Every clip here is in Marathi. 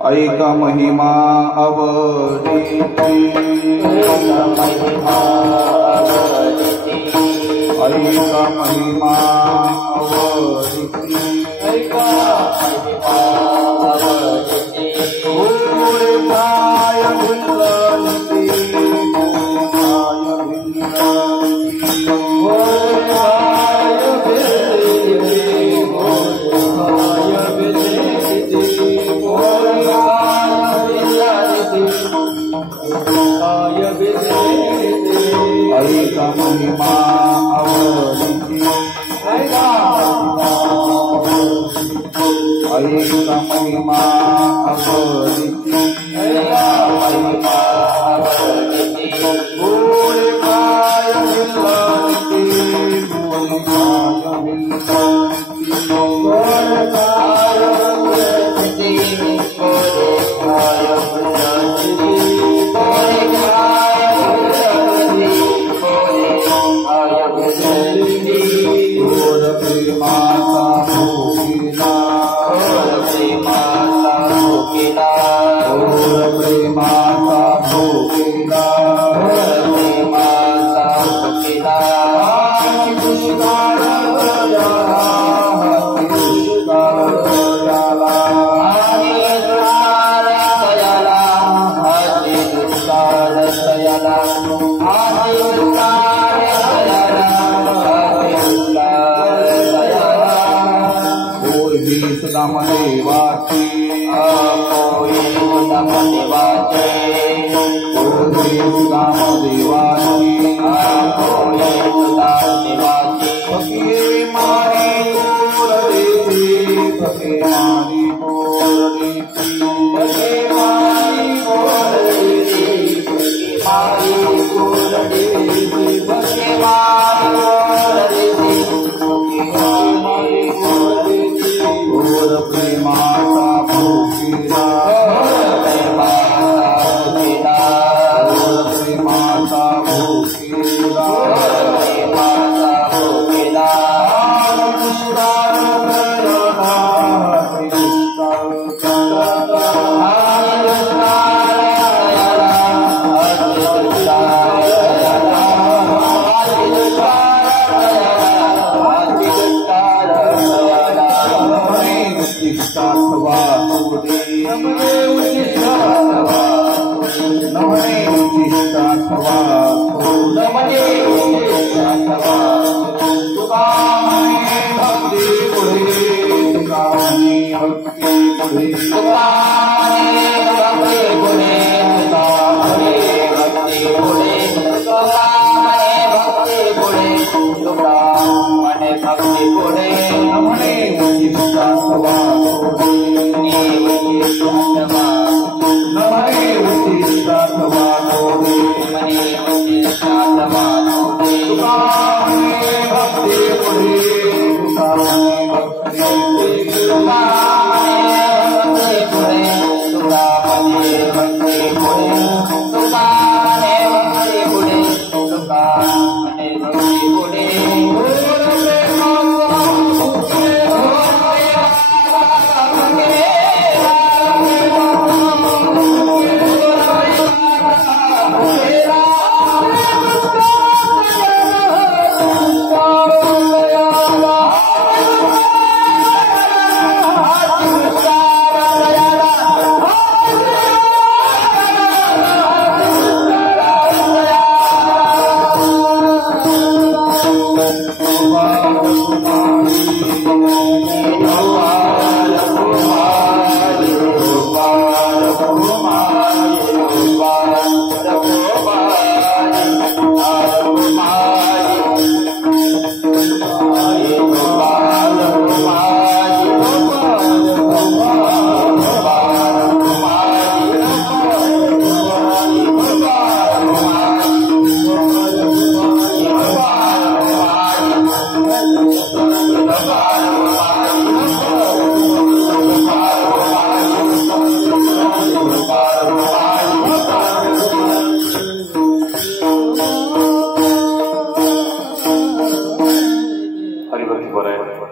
ऐक महिमा अवनीति ऐक महिमा अवनीति भूताय भिल्लन्ति ऐक महिमा अवनीति ऐक महिमा अवनीति भूताय भिल्लन्ति भक्ति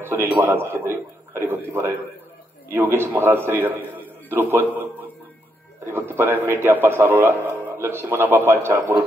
सुनील महाराज केंद्री हरिभक्तीपराय योगेश महाराज श्रीरंग द्रुपद हरिभक्तीपराय मेटे आप्पा सारोळा लक्ष्मणाबा पांचाळ मुरुड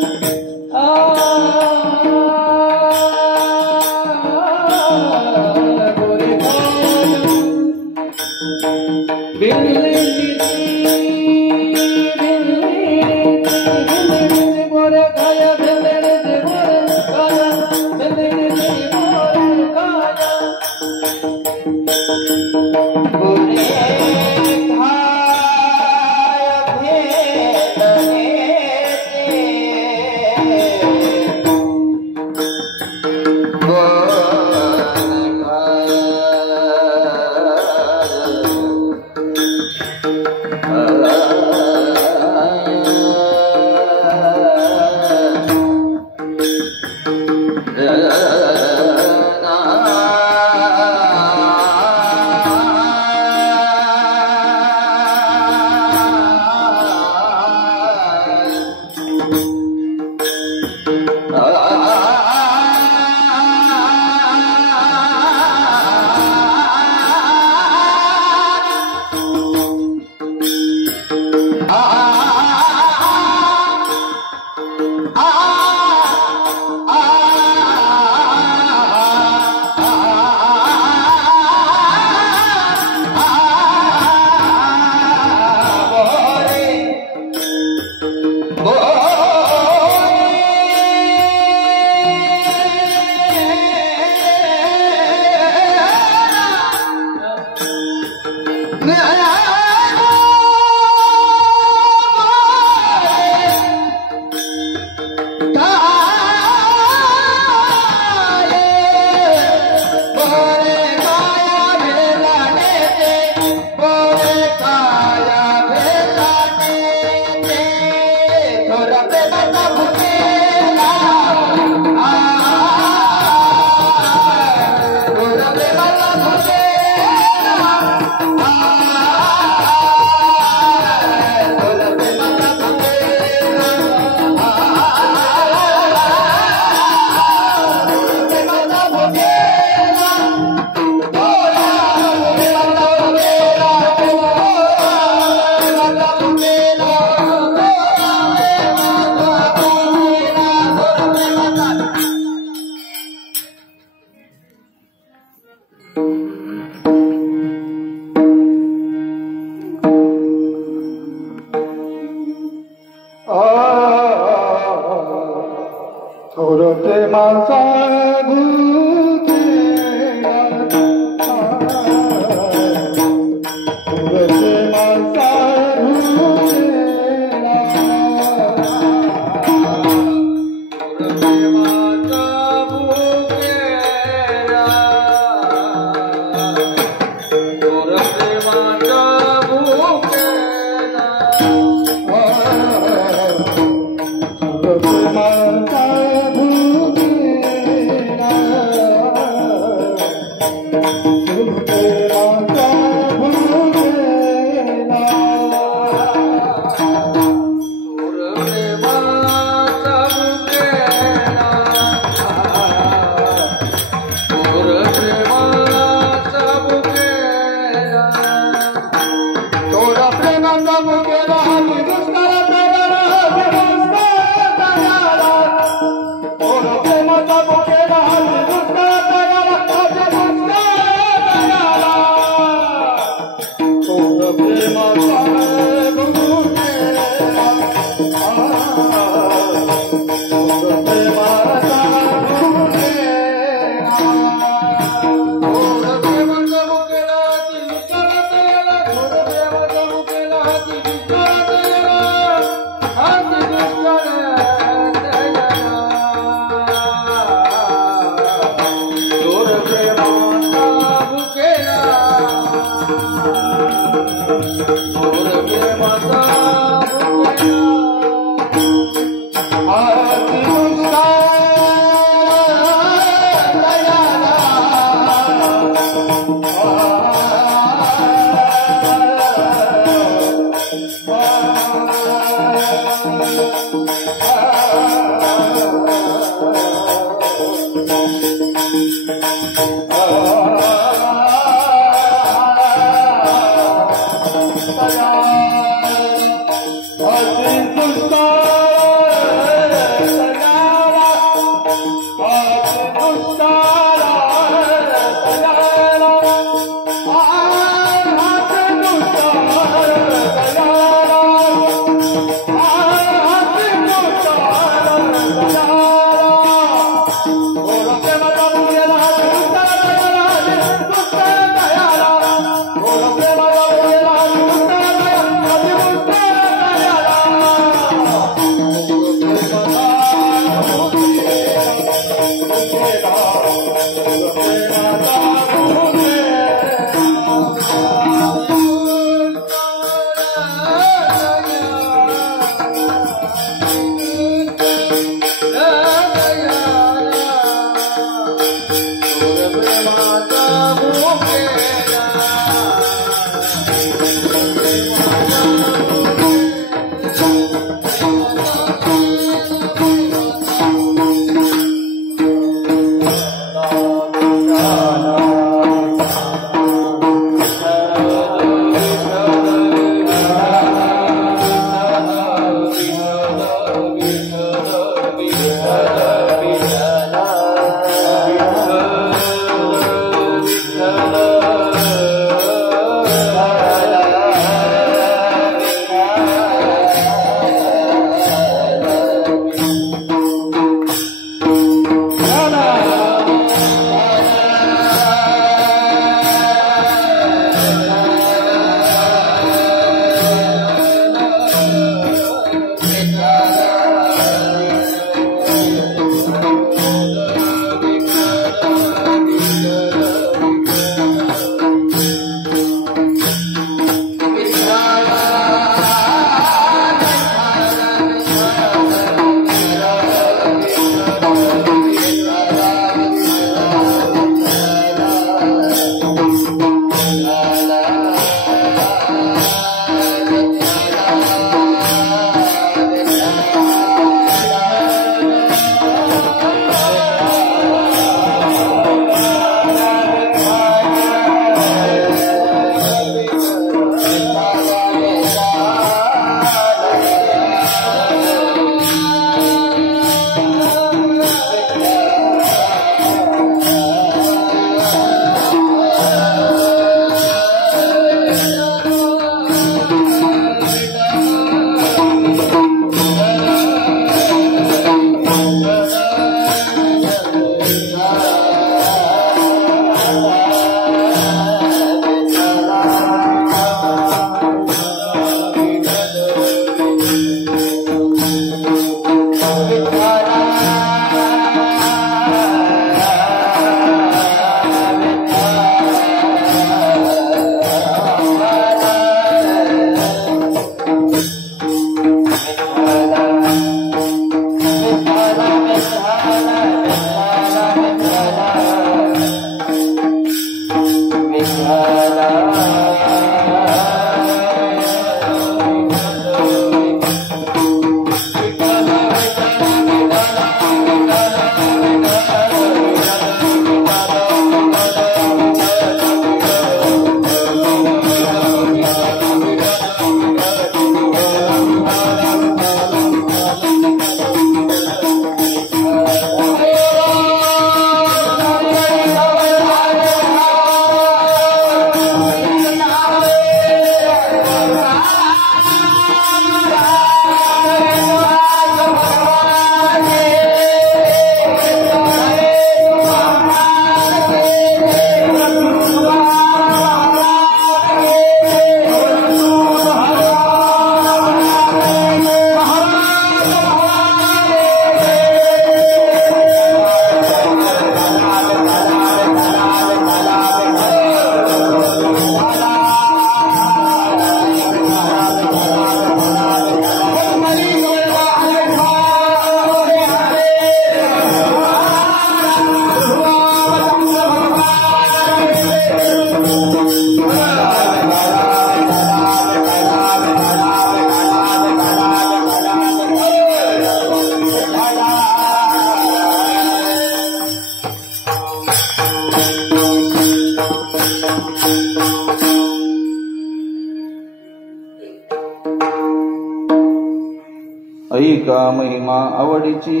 ऐका महिमा आवडीची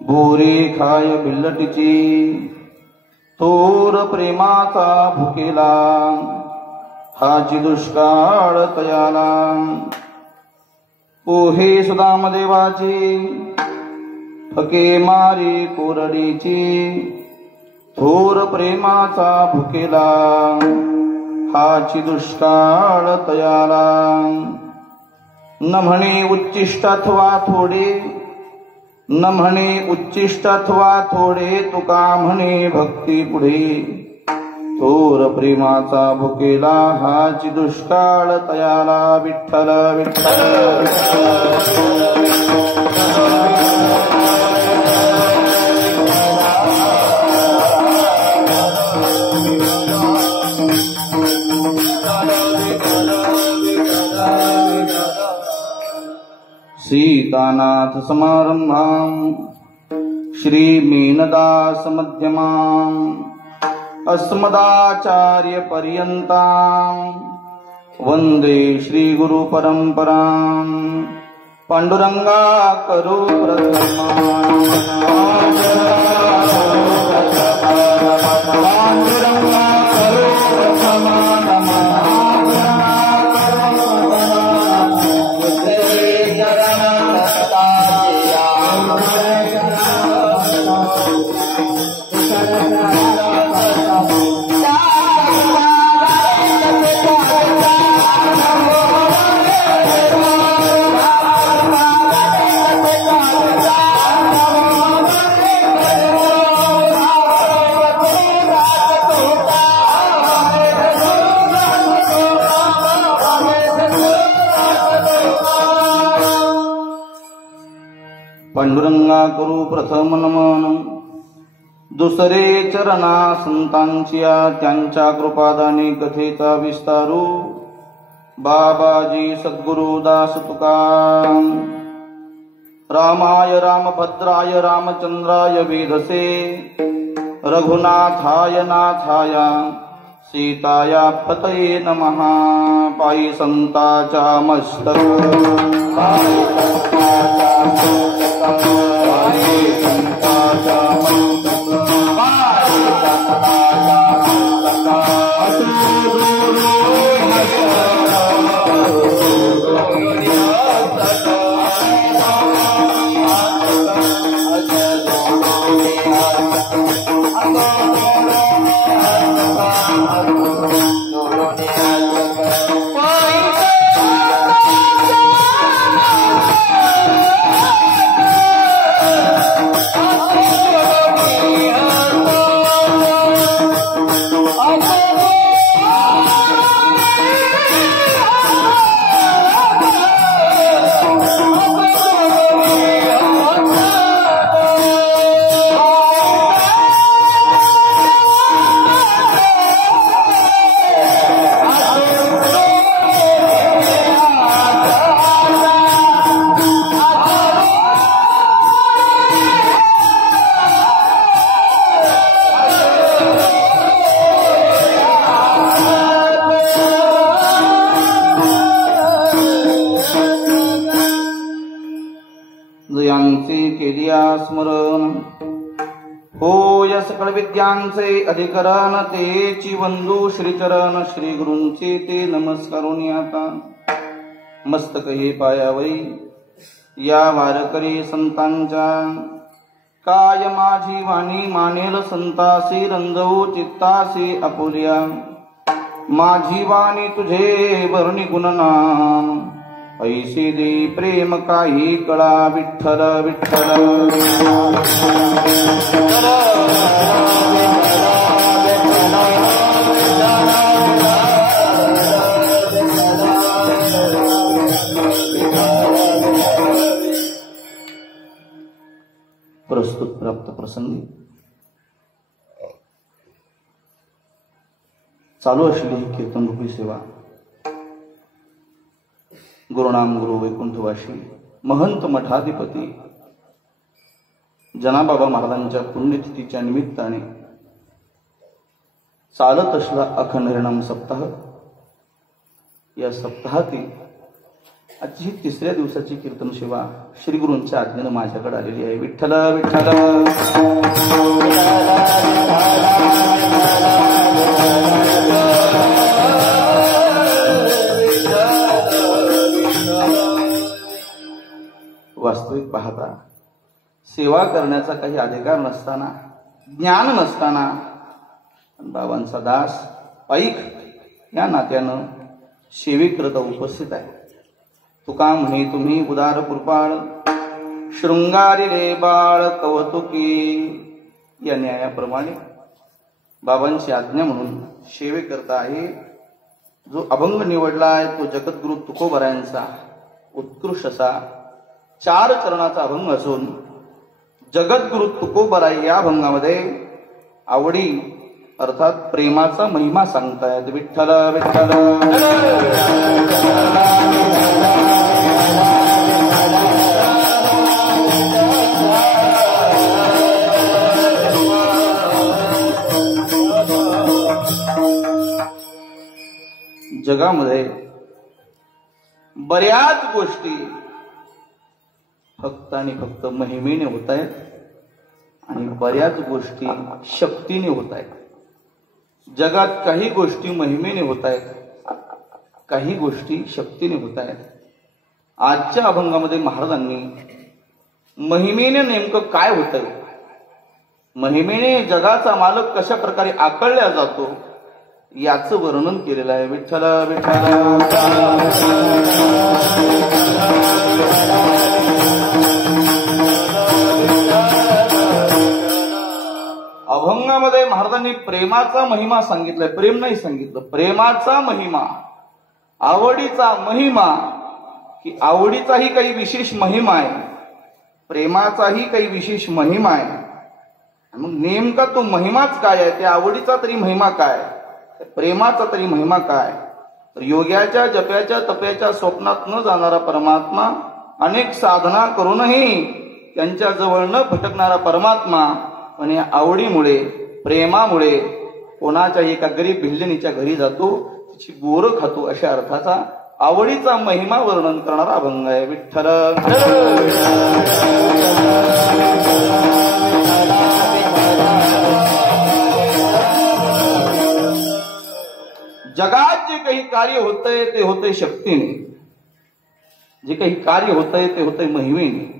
भोरे खाय बिल्लटीची थोर प्रेमाचा भुकेला हाची दुष्काळ तयाला पोहे सुदामदेवाची फके मारी कोरडीची थोर प्रेमाचा भुकेला हाची दुष्काळ तयाला न म्हणे उच्चिष्ट अथवा थोडे न म्हणे उच्चिष्ट अथवा थोडे तुका म्हणे भक्ती पुढे थोर प्रेमाचा भुकेला हाची दुष्काळ तयाला विठ्ठल विठ्ठल सीतानाथ समारंभां श्री मीनदास मध्यमां अस्मदाचार्य पर्यन्तां वंदे श्री गुरु परंपरां पांडुरंगा करो पांडुरंगा करू प्रथम नमन दुसरे चरणा संतांचिया त्यांच्या कृपादाने कथेचा विस्तारू बाबाजी सद्गुरु दास तुका रामाय रामभद्राय रामचंद्राय वेधसे रघुनाथाय नाथाय सीताया पतये नमः पायी संताच्या मस्तक स्मरण होय सकळ विद्यांचे अधिकरण तेची वंदू श्रीचरण श्री गुरूंचे ते नमस्कारून आता मस्तक हे पायावरी या वारकरी संतांच्या काय माझी वाणी मानेल संतासी रंजवू चित्तासी आपुल्या माझी वाणी तुझे वर्णी गुणनाम ऐशी दे प्रेम काही कळा विठ्ठल विठ्ठल प्रस्तुत प्राप्त प्रसंगी चालू असलेली ही कीर्तनरूपी सेवा गुरुनाम गुरु वैकुंठवासी महंत मठाधिपती जनाबाबा महाराजांच्या पुण्यतिथीच्या निमित्ताने चालत असला अखंड हरिनाम सप्ताह या सप्ताहातील आजची ही तिसऱ्या दिवसाची कीर्तन सेवा श्री गुरूंच्या आज्ञेनं माझ्याकडे आलेली आहे. विठ्ठल विठ्ठल वास्तविक पाहता सेवा करण्याचा काही अधिकार नसताना, ज्ञान नसताना बाबांचा दास पाईक या नात्यानं सेवेकरता उपस्थित आहे. तुका म्हणे तुम्ही उदार कृपाळ, शृंगारी रे बाळ कौतुकी, या न्यायाप्रमाणे बाबांची आज्ञा म्हणून सेवेकरता आहे. जो अभंग निवडला आहे तो जगद्गुरु तुकोबरायांचा उत्कृष्ट असा 4 चरणाचा अभंग असून जगद्गुरु तुकोबराय या अभंगामध्ये आवडी अर्थात प्रेमाचा महिमा सांगतायत. विठ्ठल विठ्ठल जगामध्ये बऱ्याच गोष्टी फक्त आणि फक्त महिमेने होत आहेत आणि बऱ्याच गोष्टी शक्तीने होत आहेत. जगात काही गोष्टी महिमेने होत आहेत, काही गोष्टी शक्तीने होत आहेत. आजच्या अभंगामध्ये महाराजांनी महिमेने नेमकं काय होतंय, महिमेने जगाचा मालक कशा प्रकारे आकळल्या जातो याचं वर्णन केलेलं आहे. विठ्ठल विठ्ठल अभंगामध्ये महाराजांनी प्रेमाचा महिमा सांगितलाय. प्रेम नाही सांगितलं, प्रेमाचा महिमा, आवडीचा महिमा, की आवडीचाही काही विशेष महिमा आहे, प्रेमाचाही काही विशेष महिमा आहे. मग नेमका तो महिमाच काय आहे, त्या आवडीचा तरी महिमा काय, प्रेमाचा तरी महिमा काय. तर योग्याच्या जप्याच्या तप्याच्या स्वप्नात न जाणारा परमात्मा, अनेक साधना करूनही त्यांच्या जवळ न भटकणारा परमात्मा, पण या आवडीमुळे प्रेमामुळे कोणाच्याही एका गरीब भिल्लणीच्या घरी जातो, तिची बोरं खातो, अशा अर्थाचा आवडीचा महिमा वर्णन करणारा अभंग आहे. विठ्ठल जगात जे काही कार्य होतंय ते होतंय शक्तीने, जे काही कार्य होतंय ते होतंय महिमेने.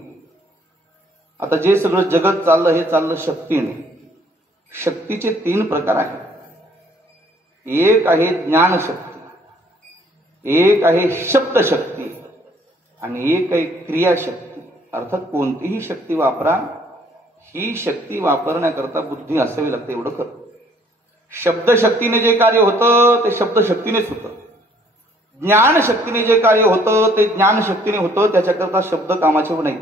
आता जे सगळं जगत चाललं हे चाललं शक्तीने. शक्तीचे 3 प्रकार आहेत. एक आहे ज्ञानशक्ती, एक आहे शब्दशक्ती आणि एक आहे क्रियाशक्ती. अर्थात कोणतीही शक्ती वापरा, ही शक्ती वापरण्याकरता बुद्धी असावी लागते, एवढं खरं. शब्दशक्तीने जे कार्य होतं ते शब्दशक्तीनेच होतं, ज्ञानशक्तीने जे कार्य होतं ते ज्ञानशक्तीने होतं, त्याच्याकरता शब्द कामाचे नाही.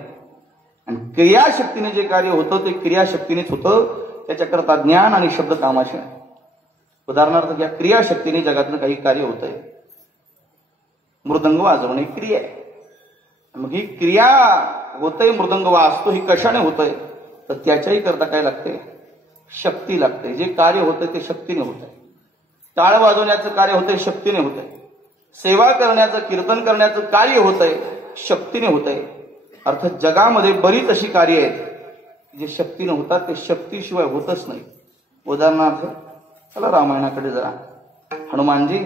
आणि क्रियाशक्तीने जे कार्य होतं ते क्रियाशक्तीनेच होतं, त्याच्याकरता ज्ञान आणि शब्द कामाचे नाही. उदाहरणार्थ या क्रियाशक्तीने जगातलं काही कार्य होतंय, मृदंग वाजवणे क्रिया आहे. मग ही क्रिया होतंय, मृदंग वाजतो, ही कशाने होतंय, तर त्याच्याही करता काय लागते, शक्ती लागते. जे कार्य होतंय ते शक्तीने होतंय. टाळ वाजवण्याचं कार्य होतंय, शक्तीने होतंय. सेवा करण्याचं, कीर्तन करण्याचं कार्य होतंय, शक्तीने होतंय. अर्थात जगामध्ये बरीच अशी कार्य आहेत जे शक्तीने होतात, ते शक्तीशिवाय होतच नाही. उदाहरणार्थ चला रामायणाकडे जरा. हनुमानजी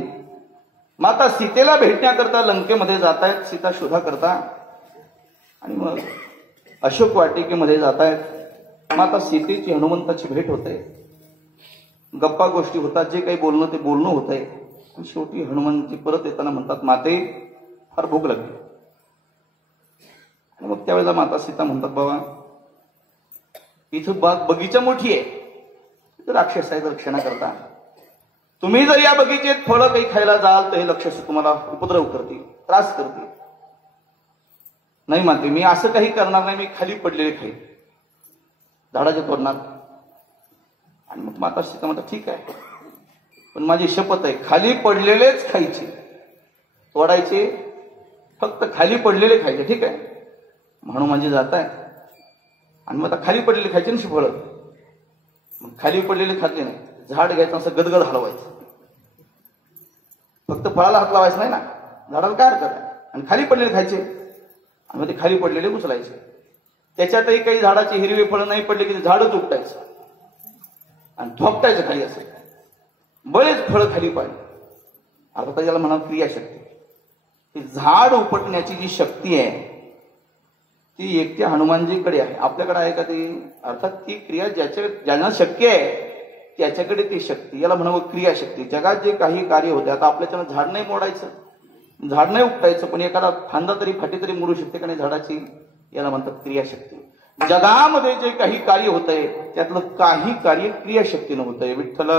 माता सीतेला भेटण्याकरता लंकेमध्ये जात आहेत, सीता शोधा करता, आणि मग अशोक वाटिकेमध्ये जात आहेत. माता सीतेची हनुमंताची भेट होते, गप्पा गोष्टी होतात, जे काही बोलणं ते बोलणं होतंय. आणि शेवटी हनुमानजी परत येताना म्हणतात, माते फार भूक लागली. आणि मग त्यावेळेला माता सीता म्हणतात, बाबा इथं बगीचा मोठी आहे, तिथं राक्षस आहे रक्षणा करता, तुम्ही जर या बगीचेत फळं काही खायला जाल तर हे राक्षस तुम्हाला उपद्रव करतील, त्रास करतील. नाही माते, मी असं काही करणार नाही, मी खाली पडलेले खाईल झाडाच्या तोरणात. आणि मग माता सीता म्हणतात, ठीक आहे, पण माझी शपथ आहे, खाली पडलेलेच खायचे, तोडायचे, फक्त खाली पडलेले खायचे, ठीक आहे. म्हणून म्हणजे जात आहे आणि मग आता खाली पडलेले खायचे ना फळं. मग खाली पडलेले खाल्ले नाही, झाड घ्यायचं असं गदगद हलवायचं, फक्त फळाला हात लावायचं नाही ना, झाडाला काय हरकत आहे. आणि खाली पडलेले खायचे आणि मग ते खाली पडलेले उचलायचे. त्याच्यातही काही झाडाची हिरवी फळं नाही पडले की ते झाडच उपटायचं आणि थोपटायचं खाली. असेल बरेच फळं खाली पडले. आता याला म्हणा क्रियाशक्ती. ही झाड उपटण्याची जी शक्ती आहे ती एकट्या हनुमानजीकडे आहे. आपल्याकडे आहे का ती? अर्थात ती क्रिया ज्यांना शक्य आहे त्याच्याकडे ती शक्ती. याला म्हणावं क्रियाशक्ती. जगात जे काही कार्य होते, आता आपल्याच्यानं झाड नाही मोडायचं, झाड नाही उपटायचं, पण एखादा फांदा तरी फाटी तरी मोडू शकते का नाही झाडाची? याला म्हणतात क्रियाशक्ती. जगामध्ये जे काही कार्य होत आहे त्यातलं काही कार्य क्रियाशक्तीनं होत आहे. विठ्ठल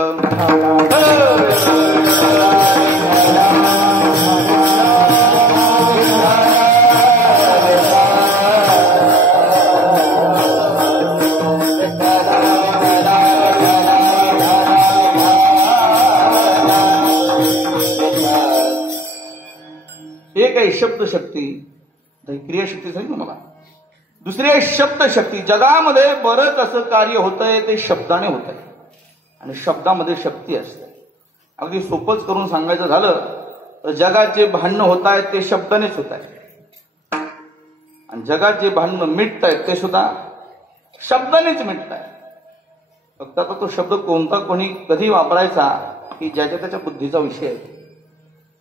एक आहे शब्दशक्ती, क्रियाशक्ती झाली ना मला. दुसरी आहे शब्दशक्ती. जगामध्ये बरंच असं कार्य होतंय ते शब्दाने होत आहे आणि शब्दामध्ये शक्ती असते. अगदी सोपंच करून सांगायचं झालं तर जगात जे भांडणं होत आहेत ते शब्दानेच होत आहे आणि जगात जे भांडणं मिटत आहेत ते सुद्धा शब्दानेच मिटत आहे. फक्त आता तो शब्द कोणता कोणी कधी वापरायचा की ज्याच्या त्याच्या बुद्धीचा विषय आहे.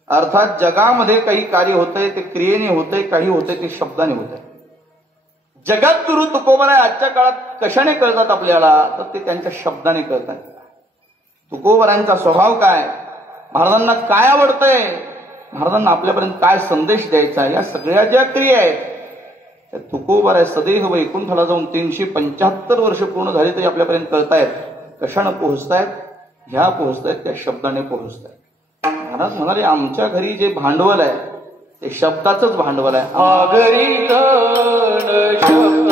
अर्थात जगामध्ये काही कार्य होतंय ते क्रियेने होतंय, काही होतंय ते शब्दाने होत आहे. जगद्गुरु तुकोबराय आजच्या काळात कशाने कळतात आपल्याला? तर ते त्यांच्या शब्दाने कळतात. तुकोबरायांचा स्वभाव काय, महाराजांना काय आवडतंय, महाराजांना आपल्यापर्यंत काय संदेश द्यायचा, या सगळ्या ज्या क्रिया आहेत त्या तुकोबराय सदैव वैकुंठाला जाऊन 375 वर्ष पूर्ण झाली तरी आपल्यापर्यंत कळतायत. कशानं पोहोचतायत? ह्या पोहोचतायत त्या शब्दाने पोहोचतायत. महाराज म्हणाले आमच्या घरी जे भांडवल आहे ते शब्दाचंच भांडवल आहे. आगरी धन शब्द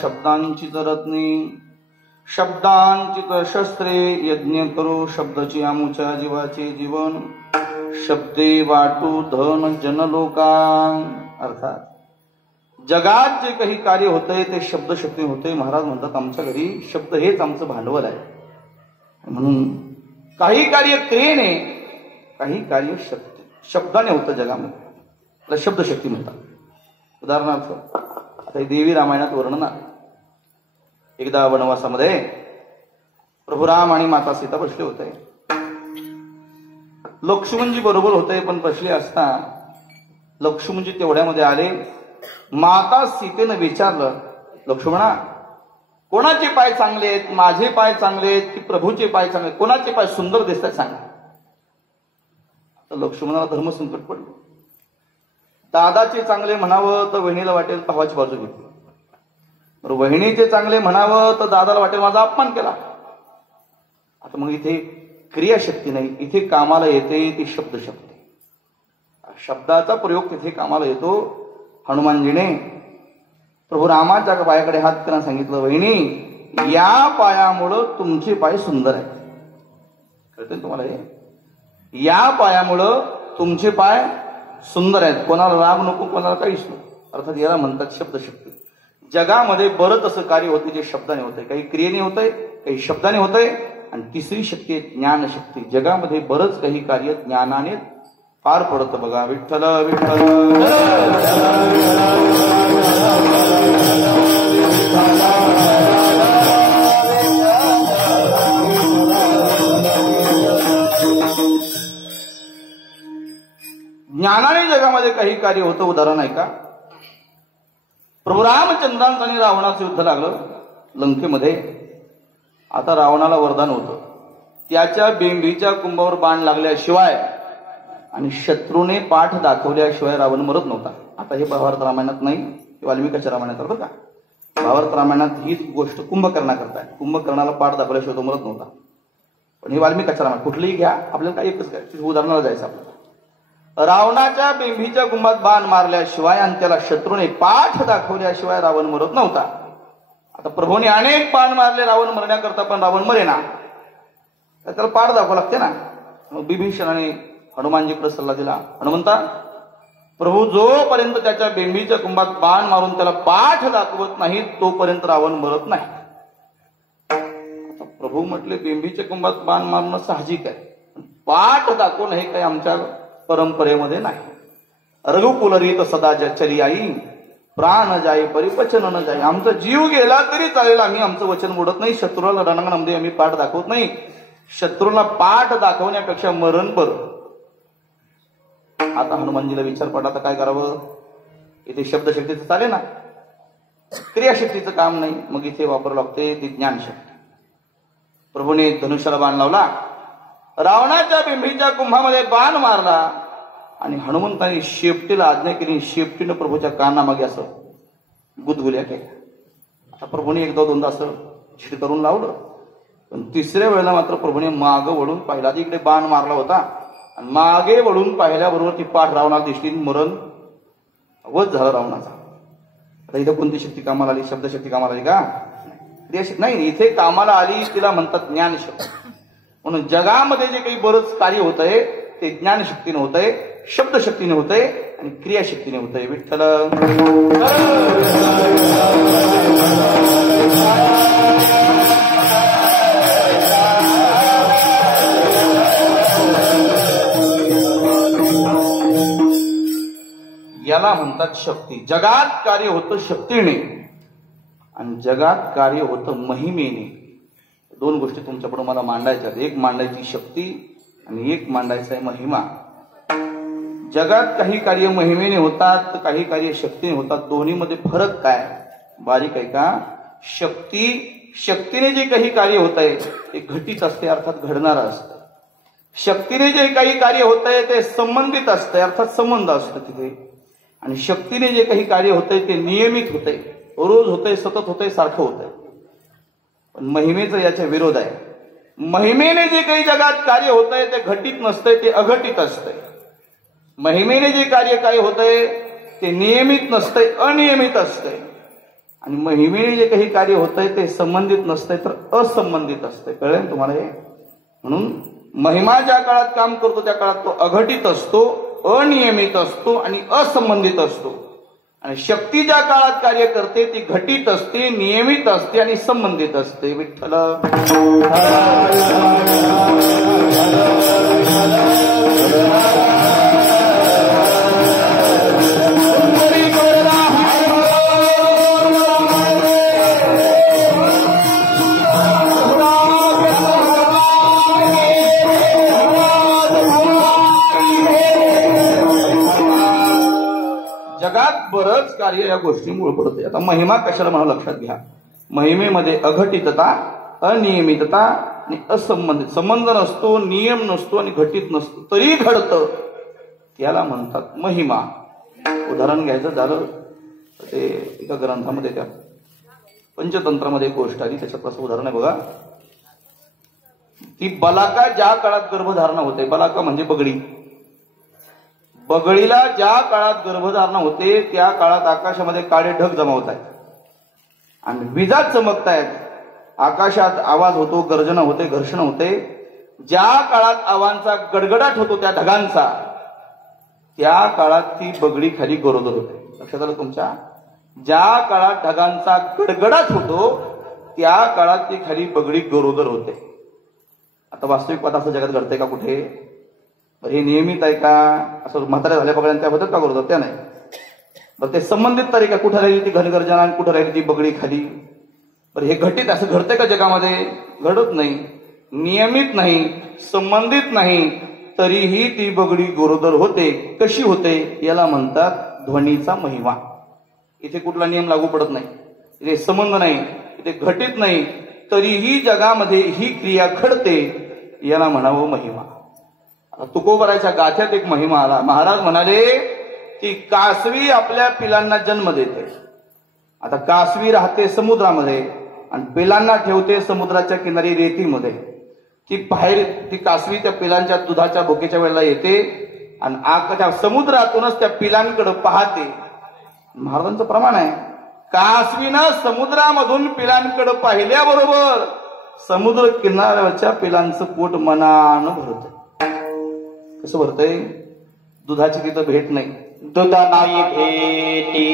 शब्दांची रत्ने शब्दांची शस्त्रे यज्ञ करो शब्दाची आमुच्या जीवाचे जीवन शब्दे वाटू धन जनलोकां. अर्थात जगात जे काही कार्य होतंय ते शब्दशक्ती होते. महाराज म्हणतात आमच्या घरी शब्द हेच आमचं भांडवल आहे. म्हणून काही कार्य क्रियेने काही कार्य शब्दाने होतं जगामध्ये. त्याला शब्दशक्ती म्हणतात. उदाहरणार्थ आता देवी रामायणात वर्णन आहे. एकदा वनवासामध्ये प्रभू राम आणि माता सीता बसले होते. लक्ष्मणजी बरोबर होते, पण बसले असता लक्ष्मणजी तेवढ्यामध्ये आले. माता सीतेनं विचारलं, लक्ष्मणा कोणाचे पाय चांगले आहेत, माझे पाय चांगले आहेत की प्रभूचे पाय चांगले, कोणाचे पाय सुंदर दिसतात सांगा. तर लक्ष्मणाला धर्मसंकट पडलं. दादाचे चांगले म्हणावं तर वहिनीला वाटेल भावाची बाजू घेतली, तर वहिनीचे चांगले म्हणावं तर दादाला वाटेल माझा अपमान केला. आता मग इथे क्रियाशक्ती नाही, इथे कामाला येते ती शब्दशक्ती. शब्दाचा प्रयोग तिथे कामाला येतो. हनुमानजीने प्रभू रामाच्या पायाकडे हात करून सांगितलं, वहिनी या पायामुळं तुमचे पाय सुंदर आहेत. कळतं तुम्हाला हे? या पायामुळं तुमचे पाय सुंदर आहेत. कोणाला राग नको, कोणाला काहीच नको. अर्थात याला म्हणतात शब्दशक्ती. जगामध्ये बरंच असं कार्य होते जे शब्दाने होतंय, काही क्रियेने होतंय, काही शब्दाने होतंय, आणि तिसरी शक्ती आहे ज्ञानशक्ती. जगामध्ये बरंच काही कार्य ज्ञानाने पार पडतं. बघा, विठ्ठल विठ्ठल ज्ञानाने जगामध्ये काही कार्य होतं. उदाहरण आहे का, प्रभू रामचंद्रांचं आणि रावणाचं युद्ध लागलं लंकेमध्ये. आता रावणाला वरदान होतं, त्याच्या बेंबीच्या कुंभावर बाण लागल्याशिवाय आणि शत्रूने पाठ दाखवल्याशिवाय रावण मरत नव्हता. आता हे भावार्थ रामायणात नाही, वाल्मिकाच्या रामायणात बरं का. भावार्थ रामायणात हीच गोष्ट कुंभकर्णा करताय. कुंभकर्णाला पाठ दाखवल्याशिवाय तो मरत नव्हता. पण हे वाल्मिकाच्या रामायण कुठलंही घ्या, आपल्याला काय एकच काय उदाहरणाला जायचं आपल्याला. रावणाच्या बेंबीच्या कुंभात बाण मारल्याशिवाय आणि त्याला शत्रूने पाठ दाखवल्याशिवाय रावण मरत नव्हता. आता प्रभूने अनेक बाण मारले रावण मरण्याकरता, पण रावण मरेना. त्याला पाठ दाखवावं लागते ना. मग विभीषणाने हनुमानजीकडे सल्ला दिला, हनुमंता प्रभू जोपर्यंत त्याच्या बेंबीच्या कुंभात बाण मारून त्याला पाठ दाखवत नाही तोपर्यंत रावण मरत नाही. प्रभू म्हटले बेंबीच्या कुंभात बाण मारणं साहजिक आहे, पाठ दाखवणं हे काही आमच्या परंपरेमध्ये नाही. रघुकुलरीत सदा चली आई, प्राण जाई परिपचन न जाई. आमचा जीव गेला तरी चालेल, आम्ही आमचं वचन मोडत नाही. शत्रूला रणांगणामध्ये आम्ही पाठ दाखवत नाही. शत्रूला पाठ दाखवण्यापेक्षा मरण बरं. आता हनुमानजीला विचार पडला, आता काय करावं. इथे शब्दशक्तीचं चाले ना, क्रियाशक्तीचं काम नाही. मग इथे वापर लागते ती ज्ञानशक्ती. प्रभूने धनुष्याला बाण लावला, रावणाच्या बिंबीच्या कुंभामध्ये बाण मारला आणि हनुमंतांनी शेपटीला आज्ञा केली. शेपटीनं प्रभूच्या कानामागे असं गुदगुल्या केल्या. आता प्रभूने एकदा दोनदा असं झिड करून लावलं, पण तिसऱ्या वेळेला मात्र प्रभूने मागं वळून पाहिला. इकडे बाण मारला होता आणि मागे वळून पाहिल्याबरोबर ती पाठ रावणाला दिसली. मरण वध झालं रावणाचा. आता इथं कोणती शक्ती कामाला आली? शब्दशक्ती कामाला आली का? क्रियाशक्ती नाही. इथे कामाला आली तिला म्हणतात ज्ञानशक्ती. म्हणून जगामध्ये जे काही बरंच कार्य होत आहे ते ज्ञानशक्तीने होत आहे, शब्दशक्तीने होत आहे आणि क्रियाशक्तीने होत आहे. विठ्ठल याला म्हणतात शक्ती. जगात कार्य होतं शक्तीने आणि जगात कार्य होतं महिमेने. दोन गोष्टी तुमच्यापुढे मला मांडायच्या. एक मांडायची शक्ती आणि एक मांडायचा आहे महिमा. जगात काही कार्य महिमेने होतात तर काही कार्य शक्तीने होतात. दोन्हीमध्ये फरक काय बारीक आहे का? शक्तीने जे काही कार्य होत आहे ते घटित असते, अर्थात घडणारं असतं. शक्तीने जे काही कार्य होत आहे ते संबंधित असते, अर्थात संबंध असतो तिथे. आणि शक्तीने जे काही कार्य होत आहे ते नियमित होते, रोज होतंय, सतत होतंय, सारखं होतंय. पण महिमेचं याच्या विरोध आहे. महिमेने जे काही जगात कार्य होत आहे ते घटित नसतंय, ते अघटित असतंय. महिमेने जे कार्य काय होतंय ते नियमित नसतंय, अनियमित असतंय. आणि महिमेने जे काही कार्य होतंय ते संबंधित नसतंय तर असंबंधित असतंय. कळलं तुम्हाला हे? म्हणून महिमा ज्या काळात काम करतो त्या काळात तो अघटित असतो, अनियमित असतो आणि असंबंधित असतो. आणि शक्ती ज्या काळात कार्य करते ती घटित असते, नियमित असते आणि संबंधित असते. विठ्ठल कार्य या गोष्टीमुळे पडते. आता महिमा कशाला मला लक्षात घ्या. महिमेमध्ये अघटितता, अनियमितता आणि असंबंधित, संबंध नसतो, नियम नसतो आणि घटित नसतो तरी घडतं, त्याला म्हणतात महिमा. उदाहरण घ्यायचं झालं ते एका ग्रंथामध्ये त्या पंचतंत्रामध्ये एक गोष्ट आली, त्याच्यात असं उदाहरण आहे बघा. ती बलाका ज्या काळात गर्भधारणा होते, बलाका म्हणजे बगडी, बगळीला ज्या काळात गर्भधारणा होते त्या काळात आकाशामध्ये काळे ढग जमा होत आहेत आणि विजा चमकतायत, आकाशात आवाज होतो, गर्जना होते, घर्षण होते. ज्या काळात आवांचा गडगडाट होतो त्या ढगांचा, त्या काळात ती बगडी खाली गरोदर होते. लक्षात आलं तुमच्या? ज्या काळात ढगांचा गडगडाट होतो त्या काळात ती खाली बगडी गरोदर होते. आता वास्तविक पाहता असं जगात घडतंय का कुठे? बरं हे नियमित आहे का? असं म्हाताऱ्या झाल्या बघा त्याबद्दल का गरोदर? त्या नाही. बरं ते संबंधित तारीख आहे, कुठं राहिली ती घनगर्जना आणि कुठं राहिली ती बगडी खाली? बरं हे घटित असं घडतंय का जगामध्ये? घडत नाही. नियमित नाही, संबंधित नाही, तरीही ती बगडी गरोदर होते. कशी होते? याला म्हणतात ध्वनीचा महिमा. इथे कुठला नियम लागू पडत नाही, इथे संबंध नाही, इथे घटित नाही, तरीही जगामध्ये ही क्रिया घडते, याला म्हणावं महिमा. तुकोबराच्या गाथ्यात एक महिमा आला. महाराज म्हणाले की कासवी आपल्या पिलांना जन्म देते. आता कासवी राहते समुद्रामध्ये आणि पिलांना ठेवते समुद्राच्या किनारी रेतीमध्ये. ती कासवी त्या पिलांच्या दुधाच्या भुकेच्या वेळेला येते आणि त्या समुद्रातूनच त्या पिलांकडे पाहते. महाराजांचं प्रमाण आहे, कासवीनं समुद्रामधून पिलांकडे पाहिल्याबरोबर समुद्र किनाऱ्यावरच्या पिलांचं पोट मनानं भरतंय. कसं भरतंय? दुधाची तिथं भेट नाही, दुधा नाही भेटी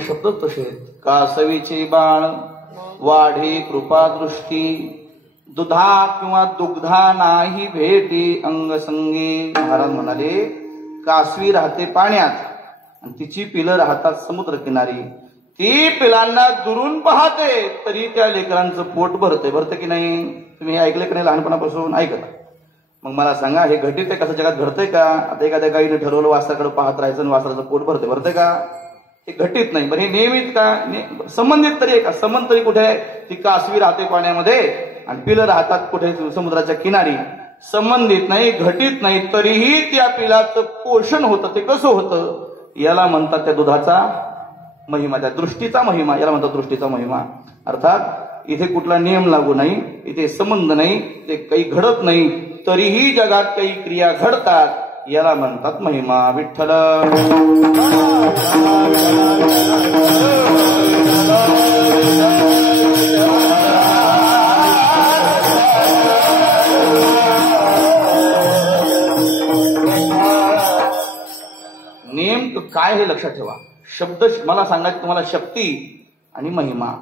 शब्द तसे. कासवीचे बाळ वाढे कृपा दृष्टी, दुधा किंवा दुग्धा नाही भेटी अंगसंगी. महाराज म्हणाले कासवी राहते पाण्यात आणि तिची पिलं राहतात समुद्र किनारी. ती पिलांना दुरून पाहते तरी त्या लेकरांचं पोट भरते. भरते की नाही? तुम्ही हे ऐकले की नाही? लहानपणापासून ऐकता. मग मला सांगा हे घटित आहे कसं जगात घडतंय का? आता एखाद्या गाईने ठरवलं वासराकडे पाहत राहायचं आणि वासराचं पोट भरते का? हे घटित नाही. बरं हे नियमित का? संबंधित तरी आहे का? संबंध तरी कुठे आहे? ती कासवी राहते पाण्यामध्ये आणि पिलं राहतात कुठे? समुद्राच्या किनारी. संबंधित नाही, घटित नाही, तरीही त्या पिलाचं पोषण होतं. ते कसं होतं? याला म्हणतात त्या दुधाचा महिमा, त्या दृष्टीचा महिमा. याला म्हणतात दृष्टीचा महिमा. अर्थात इथे कुठला नियम लागू नाही, इथे संबंध नाही, ते काही घडत नाही, तरीही जगात काही क्रिया घडतात. याला म्हणतात महिमा. विठ्ठल नेमकं काय हे लक्षात ठेवा. शब्द मला सांगायचं तुम्हाला, शक्ती आणि महिमा.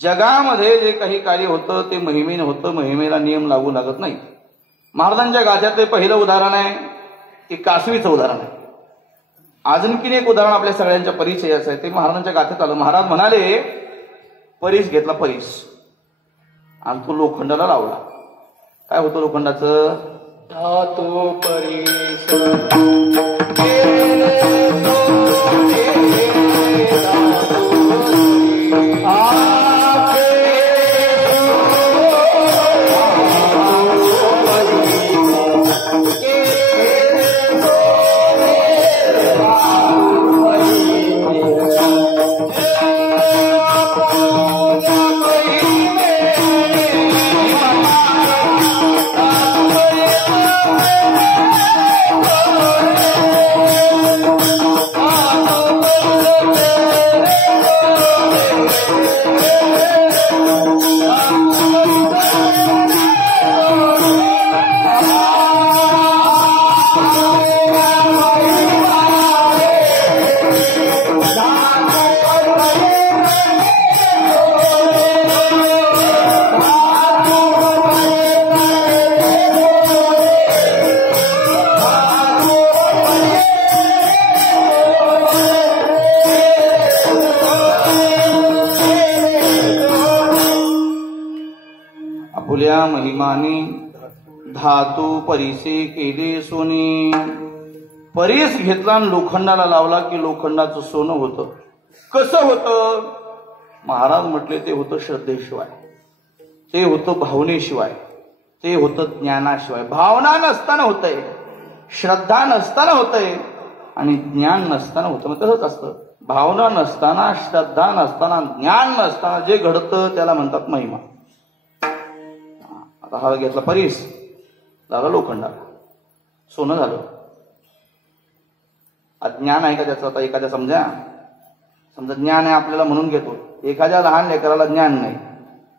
जगामध्ये जे काही कार्य होतं ते महिमेने होतं, महिमेला नियम लागू लागत नाही. महाराजांच्या गाथ्यातले पहिलं उदाहरण आहे की कासवीचं उदाहरण आहे. अजूनकीन एक उदाहरण आपल्या सगळ्यांच्या परिचयाचं आहे, ते महाराजांच्या गाथ्यात आलं. महाराज म्हणाले परीस घेतला, परीस, आणि तो लोखंडाला लावला. काय होतं लोखंडाचं? धातू परीस बहुल्या महिमानी धातू परिसे केले सोने. परीस घेतला आणि लोखंडाला लावला की लोखंडाचं सोनं होतं. कसं होतं? महाराज म्हटले ते होतं श्रद्धेशिवाय, ते होतं भावनेशिवाय, ते होतं ज्ञानाशिवाय. भावना नसताना होतंय, श्रद्धा नसताना होतंय आणि ज्ञान नसताना होतं. मग तसंच असतं, भावना नसताना, श्रद्धा नसताना, ज्ञान नसताना जे घडतं त्याला म्हणतात महिमा. आता हा घेतला परीस, झाला लोखंडाला, सोनं झालं. अज्ञान आहे का त्याचं? आता एखाद्या समजा ज्ञान आहे आपल्याला म्हणून घेतो. एखाद्या लहान लेकराला ज्ञान नाही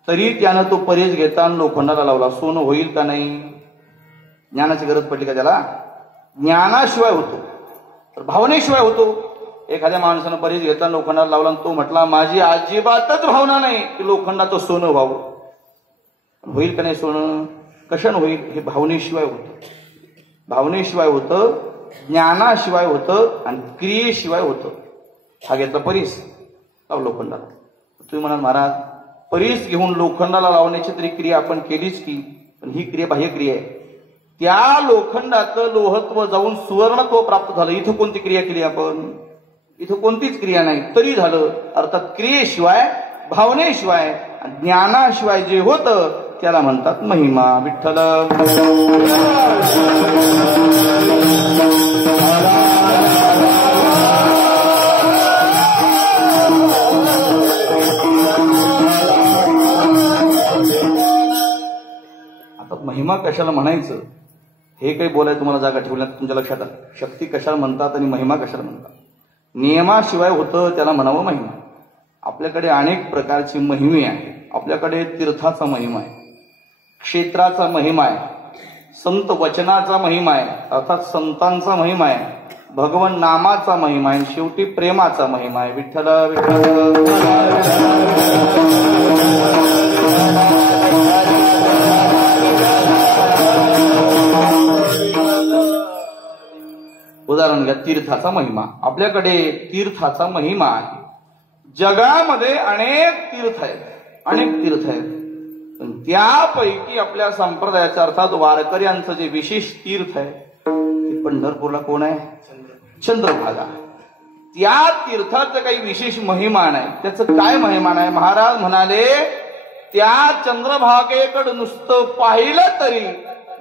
तरी त्यानं तो परीस घेता आणि लोखंडाला लावला, सोनं होईल का नाही? ज्ञानाची गरज पडली का त्याला? ज्ञानाशिवाय होतो, तर भावनेशिवाय होतो. एखाद्या माणसानं परीस घेतला लोखंडाला लावला आणि तो म्हटला माझी अजिबातच भावना नाही की लोखंडाचं सोनं व्हावं. होईल का नाही सोनं? कशानं होईल? हे भावनेशिवाय होतं. भावनेशिवाय होतं, ज्ञानाशिवाय होतं आणि क्रियेशिवाय होतं. हा घेतला परीस, लाव लोखंडाला. तुम्ही म्हणाल महाराज परीस घेऊन लोखंडाला लावण्याची तरी क्रिया आपण केलीच की, पण ही क्रिया बाह्य क्रिया आहे. त्या लोखंडाचं लोहत्व जाऊन सुवर्णत्व प्राप्त झालं. इथं कोणती क्रिया केली आपण? इथं कोणतीच क्रिया नाही तरी झालं. अर्थात क्रियेशिवाय, भावनेशिवाय, ज्ञानाशिवाय जे होतं त्याला म्हणतात महिमा. विठ्ठल आता महिमा कशाला म्हणायचं हे काही बोलायला तुम्हाला जागा ठेवण्यात तुमच्या लक्षात आलं. शक्ती कशाला म्हणतात आणि महिमा कशाला म्हणतात? नियमाशिवाय होतं त्याला म्हणावं महिमा. आपल्याकडे अनेक प्रकारची महिमे आहे. आपल्याकडे तीर्थाचा महिमा आहे, क्षेत्राचा महिमा आहे, संत वचनाचा महिमा आहे, अर्थात संतांचा महिमा आहे, भगवन नामाचा महिमा आहे, शेवटी प्रेमाचा महिमा आहे. विठ्ठल विठ्ठल. उदाहरण घ्या, तीर्थाचा महिमा. आपल्याकडे तीर्थाचा महिमा आहे. जगामध्ये अनेक तीर्थ आहेत, अनेक तीर्थ आहेत, पण त्यापैकी आपल्या संप्रदायाच्या अर्थात वारकऱ्यांचं जे विशेष तीर्थ आहे ते पंढरपूरला कोण आहे? चंद्रभागा. त्या तीर्थाचं काही विशेष महिमान आहे. त्याचं काय महिमान आहे? महाराज म्हणाले त्या चंद्रभागेकडे नुसतं पाहिलं तरी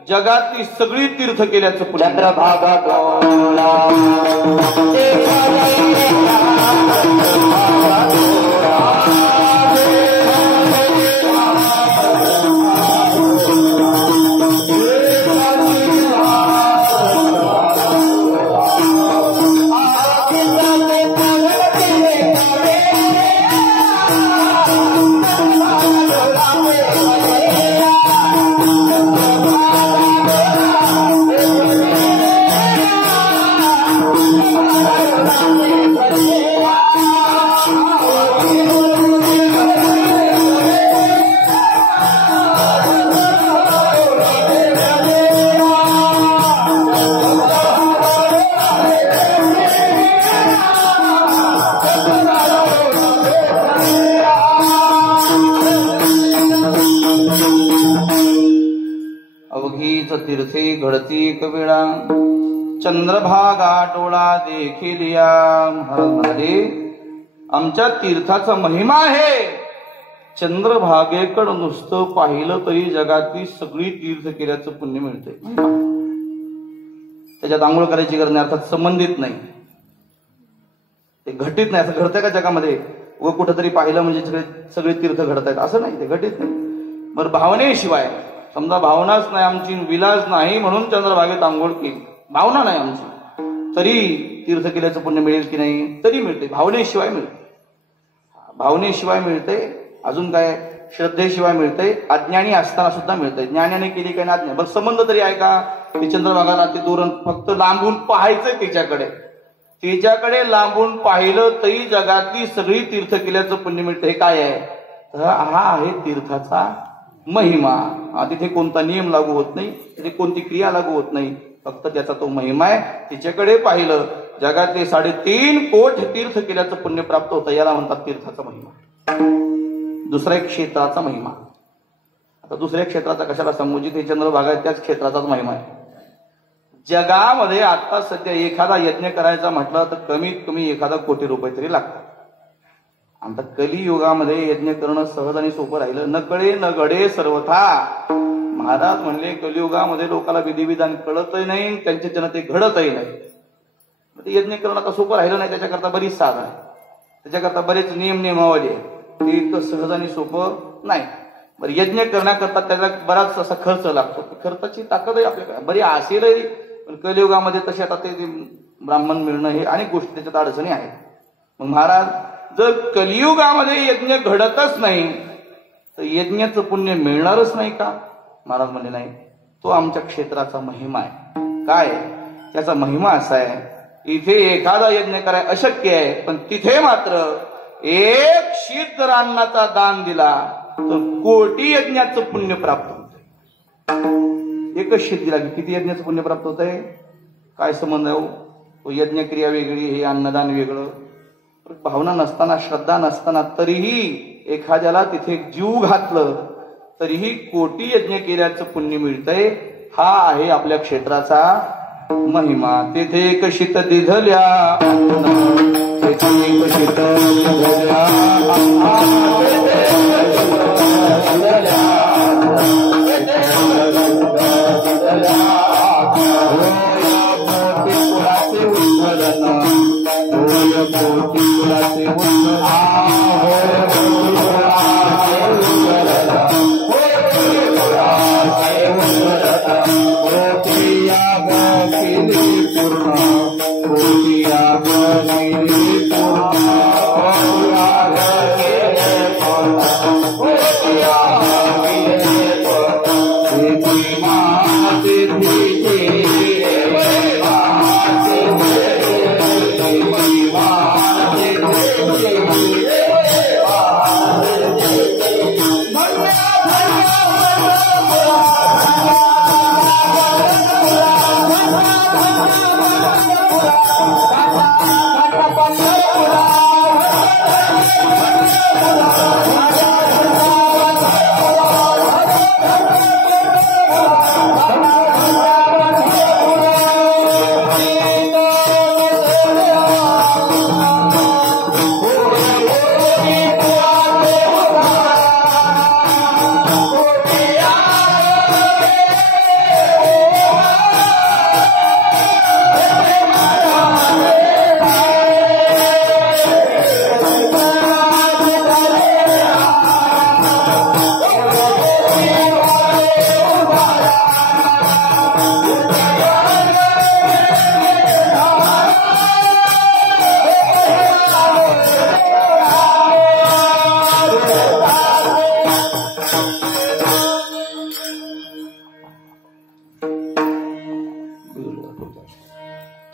जगातली सगळी तीर्थ केल्याचं पुण्य. चंद्रभागा तीर्थे घडती कविळा चंद्रभागा डोळा देखिलिया. महाराज म्हणाले आमच्या तीर्थाचा महिमा आहे. चंद्रभागेकडे नुसतं पाहिलं तरी जगातली सगळी तीर्थ केल्याचं पुण्य मिळते. त्याच्यात आंघोळ करायची गरज नाही, अर्थात संबंधित नाही, ते घटित नाही. असं घडतंय का जगामध्ये? व कुठंतरी पाहिलं म्हणजे सगळे तीर्थ घडत आहेत असं नाही, ते घटित नाही. बरं भावनेशिवाय समजा भावनाच नाही आमची, विलास नाही म्हणून चंद्रभागेत आंघोळ केली, भावना नाही आमची, तरी तीर्थ केल्याचं पुण्य मिळेल की नाही? तरी मिळते. भावनेशिवाय मिळते, भावनेशिवाय मिळते. अजून काय? श्रद्धेशिवाय मिळते. अज्ञानी असताना सुद्धा मिळते. ज्ञानाने केली काय ना अज्ञान. बरं संबंध तरी आहे का? ती चंद्रभागाला ते दूर फक्त लांबून पाहायचंय तिच्याकडे लांबून पाहिलं तरी जगातली सगळी तीर्थ केल्याचं पुण्य मिळतं. हे काय आहे? तर हा आहे तीर्थाचा महिमा. तिथे कोणता नियम लागू होत नाही, तिथे कोणती क्रिया लागू होत नाही, फक्त त्याचा तो महिमा आहे. तिच्याकडे पाहिलं जगातले 3.5 कोटी तीर्थ केल्याचं पुण्य प्राप्त होतं. याला म्हणतात तीर्थाचा महिमा. दुसरा एक क्षेत्राचा महिमा. तर दुसऱ्या क्षेत्राचा कशाला संबोधित? हे चंद्रभागा त्याच क्षेत्राचाच महिमा आहे. जगामध्ये आता सध्या एखादा यज्ञ करायचा म्हटलं तर कमीत कमी 1,000 कोटी रुपये तरी लागतात. आता कलियुगामध्ये यज्ञ करणं सहज आणि सोपं राहिलं. न कळे न घडे सर्वथा. महाराज म्हणले कलियुगामध्ये लोकांना विधिविधान कळतही नाही, त्यांचे जनते घडतही नाही. यज्ञ करणं आता सोपं राहिलं नाही. त्याच्याकरता बरीच साधन आहे, त्याच्याकरता बरेच नियमावली आहे. ते इतकं सहज आणि सोपं नाही. बरं, यज्ञ करण्याकरता त्याला बराच असा खर्च लागतो. खर्चाची ताकदही आपल्याकडे बरी असेलही, पण कलियुगामध्ये तसे आता ते ब्राह्मण मिळणं हे अनेक गोष्टी त्याच्यात अडचणी आहेत. मग महाराज, जर कलियुगामध्ये यज्ञ घडतच नाही तर यज्ञाचं पुण्य मिळणारच नाही का? महाराज म्हणले नाही, तो आमच्या क्षेत्राचा महिमा आहे. काय त्याचा महिमा असा आहे, इथे एखादा यज्ञ कराय अशक्य आहे, पण तिथे मात्र एक शीत जर अन्नाचा दान दिला तर कोटी यज्ञाचं पुण्य प्राप्त होतंय. एकच शीत दिला की किती यज्ञाचं पुण्य प्राप्त होत आहे? काय संबंध आहे? तो यज्ञ क्रिया वेगळी, हे अन्नदान वेगळं. भावना नसताना, श्रद्धा नसताना तरीही एखाद्याला तिथे जीव घातलं तरीही कोटी यज्ञ केल्याचं पुण्य मिळतंय. हा आहे आपल्या क्षेत्राचा महिमा. तेथे एक शीत दिधल्या, तेथे एक शीत दिधल्या,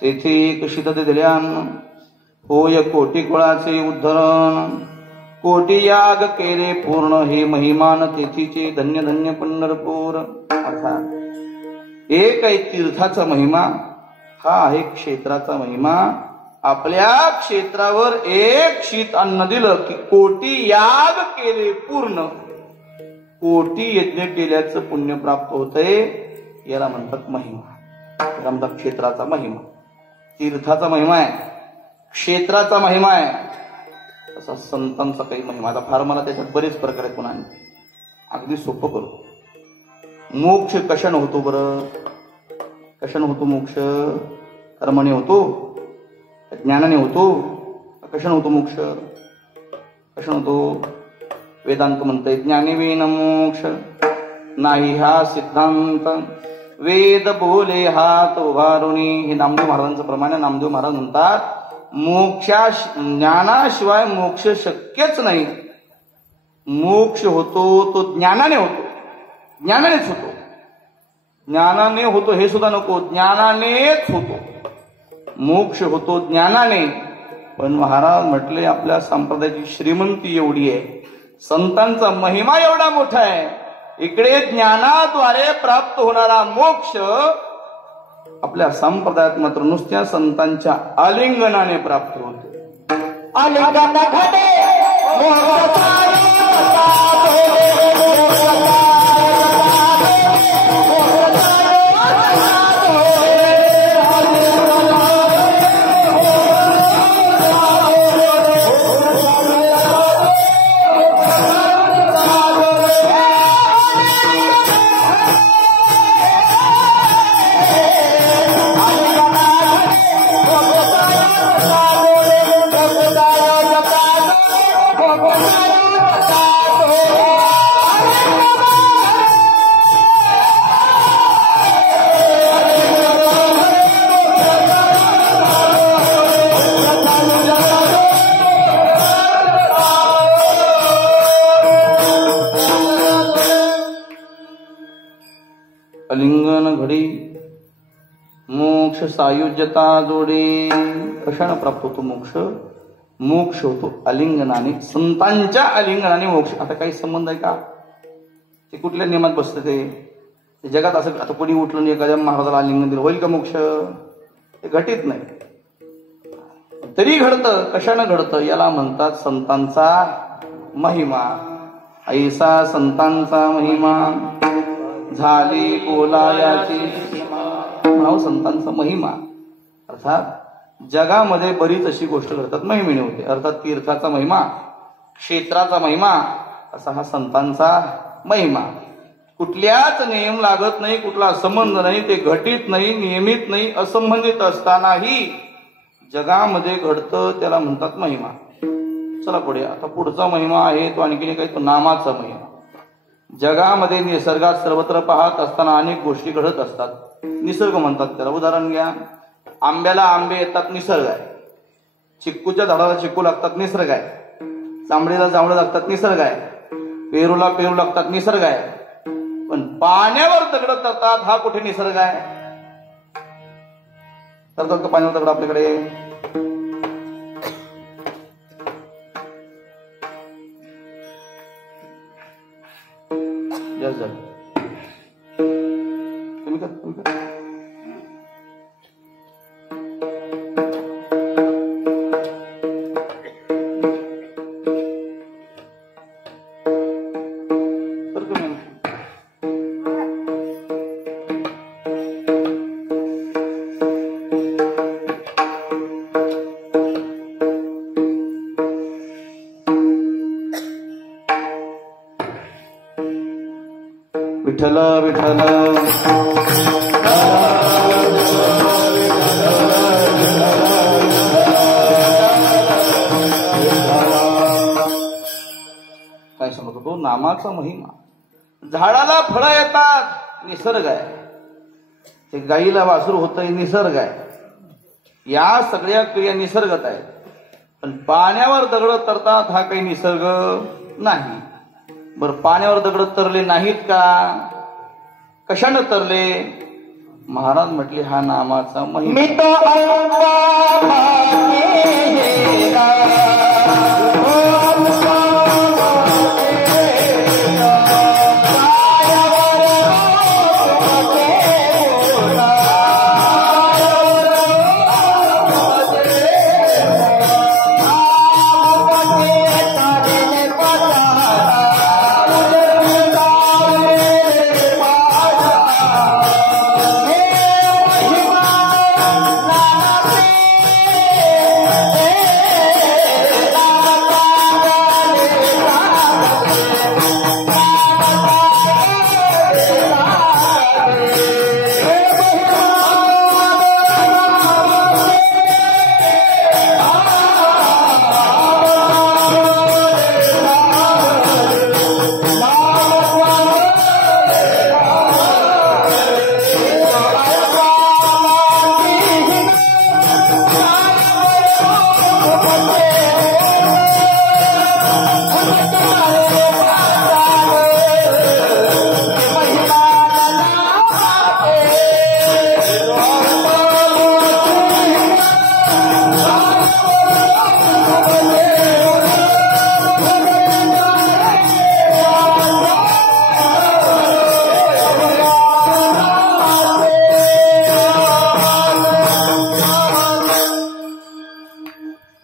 तेथे एक शीत दिल्यान होय कोटी कुळाचे उद्धरण. कोटी याग केले पूर्ण, हे महिमान तेथीचे धन्य धन्य पंढरपूर. अर्थात एक आहे तीर्थाचा महिमा, हा आहे क्षेत्राचा महिमा. आपल्या क्षेत्रावर एक शीत अन्न दिलं की कोटी याग केले पूर्ण, कोटी यज्ञ केल्याचं पुण्य प्राप्त होतंय. याला म्हणतात महिमा, याला म्हणतात क्षेत्राचा महिमा. तीर्थाचा महिमा आहे, क्षेत्राचा महिमा आहे, तसा संतांचा काही महिमा. आता फार मला त्याच्यात बरेच प्रकार आहेत, पुन्हा अगदी सोपं करतो. मोक्ष कशाने होतो बरं? कशाने होतो मोक्ष? कर्माने होतो, ज्ञानाने होतो? कशाने होतो मोक्ष? कशाने होतो? वेदांत म्हणतंय ज्ञानेवेन मोक्ष नाही हा सिद्धांत, वेद बोले हात उभारुनी. हे नामदेव महाराजांचं प्रमाण आहे. नामदेव महाराज म्हणतात ज्ञानाशिवाय मोक्ष शक्यच नाही. मोक्ष होतो तो ज्ञानाने होतो, ज्ञानानेच होतो. ज्ञानाने होतो हे सुद्धा नको, ज्ञानानेच होतो. मोक्ष होतो ज्ञानाने. पण महाराज म्हटले आपल्या संप्रदायाची श्रीमंती एवढी आहे, संतांचा महिमा एवढा मोठा आहे. इकडे ज्ञानाद्वारे प्राप्त होणारा मोक्ष आपल्या संप्रदायात मात्र नुसत्या संतांच्या आलिंगनाने प्राप्त होतो. आलिंगन घडे अलिंगन घडी मोक्ष सायुज्यता जोडे. कशाने प्राप्त होतो मोक्ष? मोक्ष होतो अलिंगनाने, संतांच्या अलिंगनाने मोक्ष. आता काही संबंध आहे का? ते कुठल्या नियमात बसतं ते जगात असं? आता कोणी उठलं नाही एखाद्या महाराजाला आलिंगन दिलं, होईल का मोक्ष? ते घटित नाही. तरी घडतं. कशानं घडतं? याला म्हणतात संतांचा महिमा. ऐसा संतांचा महिमा झाली बोलायाची म्हणावं. संतांचा महिमा अर्थात जगामध्ये बरीच अशी गोष्ट घडतात महिमेने होते. अर्थात तीर्थाचा महिमा, क्षेत्राचा महिमा, असा हा संतांचा महिमा. कुठल्याच नियम लागत नाही, कुठला संबंध नाही, ते घटित नाही, नियमित नाही, असंबंधित असतानाही जगामध्ये घडतं, त्याला म्हणतात महिमा. चला पुढे. आता पुढचा महिमा आहे तो आणखीन काही, तो नामाचा महिमा. जगामध्ये निसर्गात सर्वत्र पाहत असताना अनेक गोष्टी घडत असतात. निसर्ग म्हणतात त्याला. उदाहरण घ्या. आंब्याला आंबे येतात, निसर्ग आहे. चिक्कूच्या झाडाला चिक्कू लागतात, निसर्ग आहे. जांभळीला जांभळं लागतात, निसर्ग आहे. पेरूला पेरू लागतात, निसर्ग आहे. पण पाण्यावर दगड तरतात, हा कुठे निसर्ग आहे? तरतात का पाण्यावर दगड आपल्याकडे? तुम्ही का विठ्ठल विठ्ठल काय सांगत होतो? नामाचा महिमा. झाडाला फळं येतात, निसर्ग आहे. ते गाईला वासरू होतंय, निसर्ग आहे. या सगळ्या क्रिया निसर्गात आहेत. पण पाण्यावर दगड तरतात, हा काही निसर्ग नाही. बर, पाण्यावर दगड तरले नाहीत का? कशानं तरले? महाराज म्हटले हा नामाचा महिमा.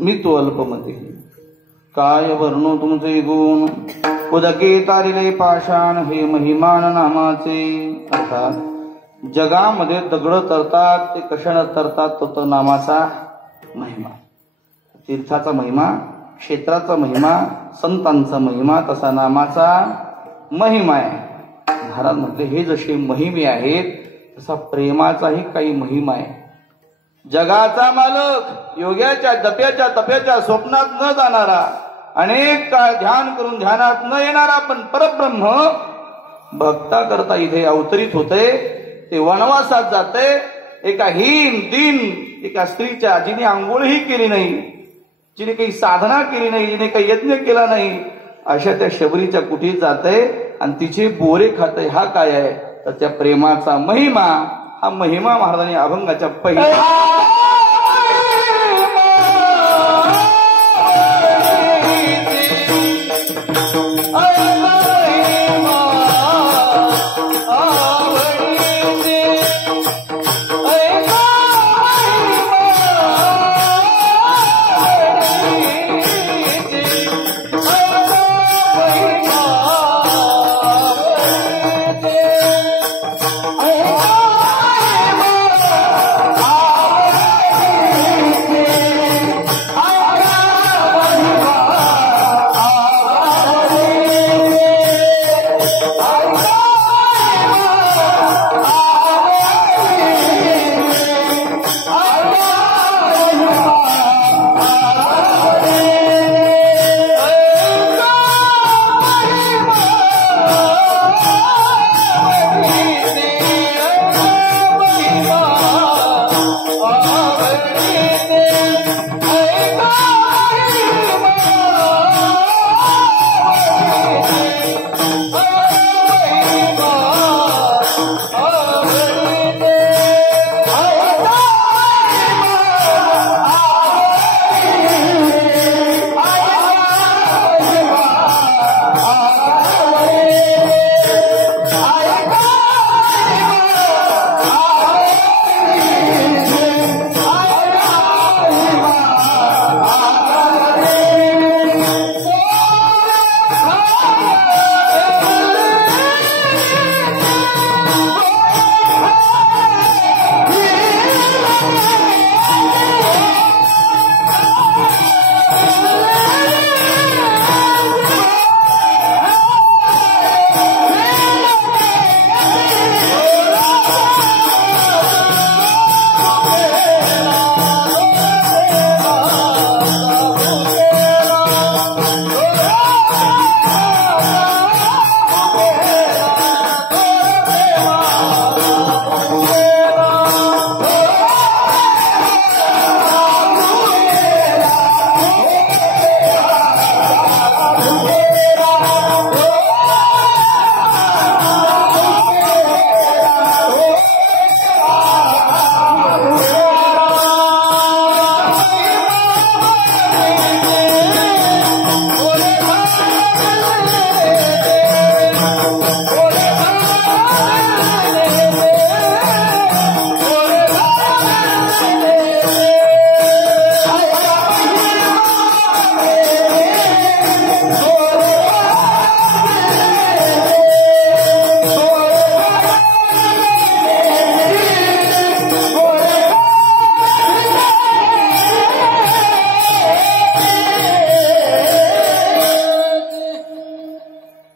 मी तो अल्पमती काय वर्णो तुमचे गुण, उदके तारिले पाषाण हे महिमान नामाचे. अर्थात जगामध्ये दगड तरतात, ते कशाने तरतात? तो नामाचा महिमा. तीर्थाचा महिमा, क्षेत्राचा महिमा, संतांचा महिमा, तसा नामाचा महिमा आहे. महाराज म्हटले हे जसे महिमे आहेत तसा प्रेमाचाही काही महिमा आहे. जगाचा मालक, योग्याच्या जप्याच्या तप्याच्या स्वप्नात न जाणारा, अनेक काळ ध्यान करून ध्यानात न येणारा, पण परब्रह्म भक्ता करता इथे अवतरित होते. ते वनवासात जाते. एका हीन दीन एका स्त्रीच्या, जिने आंघोळही केली नाही, जिने काही साधना केली नाही, जिने काही यज्ञ केला नाही, अशा त्या शबरीच्या कुटीत जाते आणि तिचे बोरे खाते. हा काय आहे? तर त्या प्रेमाचा महिमा हा महिमा महाराजांनी अभंगाच्या पहिल्या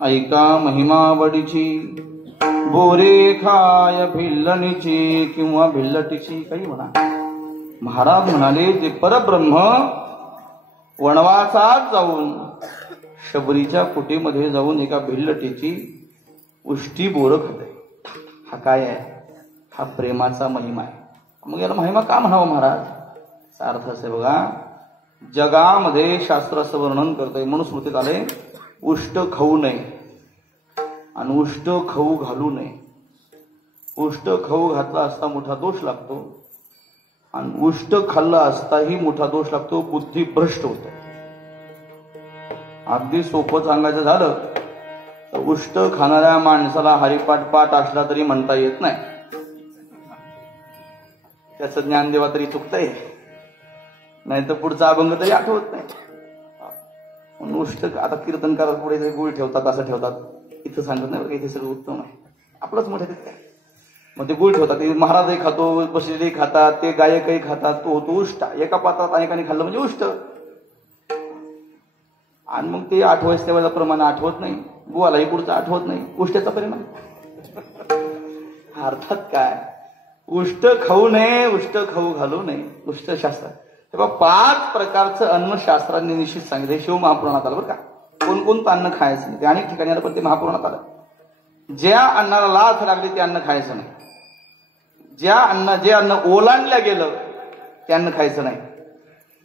ऐका महिमा वडीची बोरे खाय भिल्लणीची किंवा भिल्लटीची काही म्हणा. महाराज म्हणाले ते परब्रह्म वनवासात जाऊन शबरीच्या कुटीमध्ये जाऊन एका भिल्लटीची उष्टी बोर खाते. हा काय आहे? हा प्रेमाचा महिमा आहे. मग याला महिमा का म्हणावा महाराज? अर्थ असे बघा, जगामध्ये शास्त्र असं वर्णन करतंय, मनुस्मृतीत आले उष्ट खाऊ नये आणि उष्ट खाऊ घालू नये. उष्ट खाऊ घातला असता मोठा दोष लागतो आणि उष्ट खाल्ला असताही मोठा दोष लागतो, बुद्धी भ्रष्ट होते. अगदी सोपं सांगायचं झालं तर उष्ट खाणाऱ्या माणसाला हरिपाठ पाठ असला तरी म्हणता येत नाही. त्याचं ज्ञानदेवा तरी चुकतंय, नाही तर पुढचा अभंग तरी आठवत नाही. उष्ट आता कीर्तनकार पुढे गुळ ठेवतात, असं ठेवतात, इथं सांगत नाही बरं, इथे सगळं उत्तम आहे. आपलंच मोठे काय मग ते गुळ ठेवतात, ते महाराजही खातो, बसलेले खातात, ते गायकही खातात, तो होतो उष्ट. एका पात्रात अनेकांनी खाल्लं म्हणजे उष्ट. आणि मग ते आठवायचं तेव्हा प्रमाणे आठवत नाही, गुवालाही पुढचं आठवत नाही, उष्ट्याचा परिणाम. अर्थात काय, उष्ट खाऊ नये, उष्ट खाऊ घालू नये. उष्ट शास्त्र तेव्हा 5 प्रकारचं अन्न शास्त्रांनी निश्चित सांगितलं. शिव महापुराणात आलं बरं का. कोणकोणतं अन्न खायचं नाही ते अनेक ठिकाणी आलं, पण ते महापुराणात आलं. ज्या अन्नाला लाथ लागली ते अन्न खायचं नाही. जे अन्न ओलांडल्या गेलं ते अन्न खायचं नाही.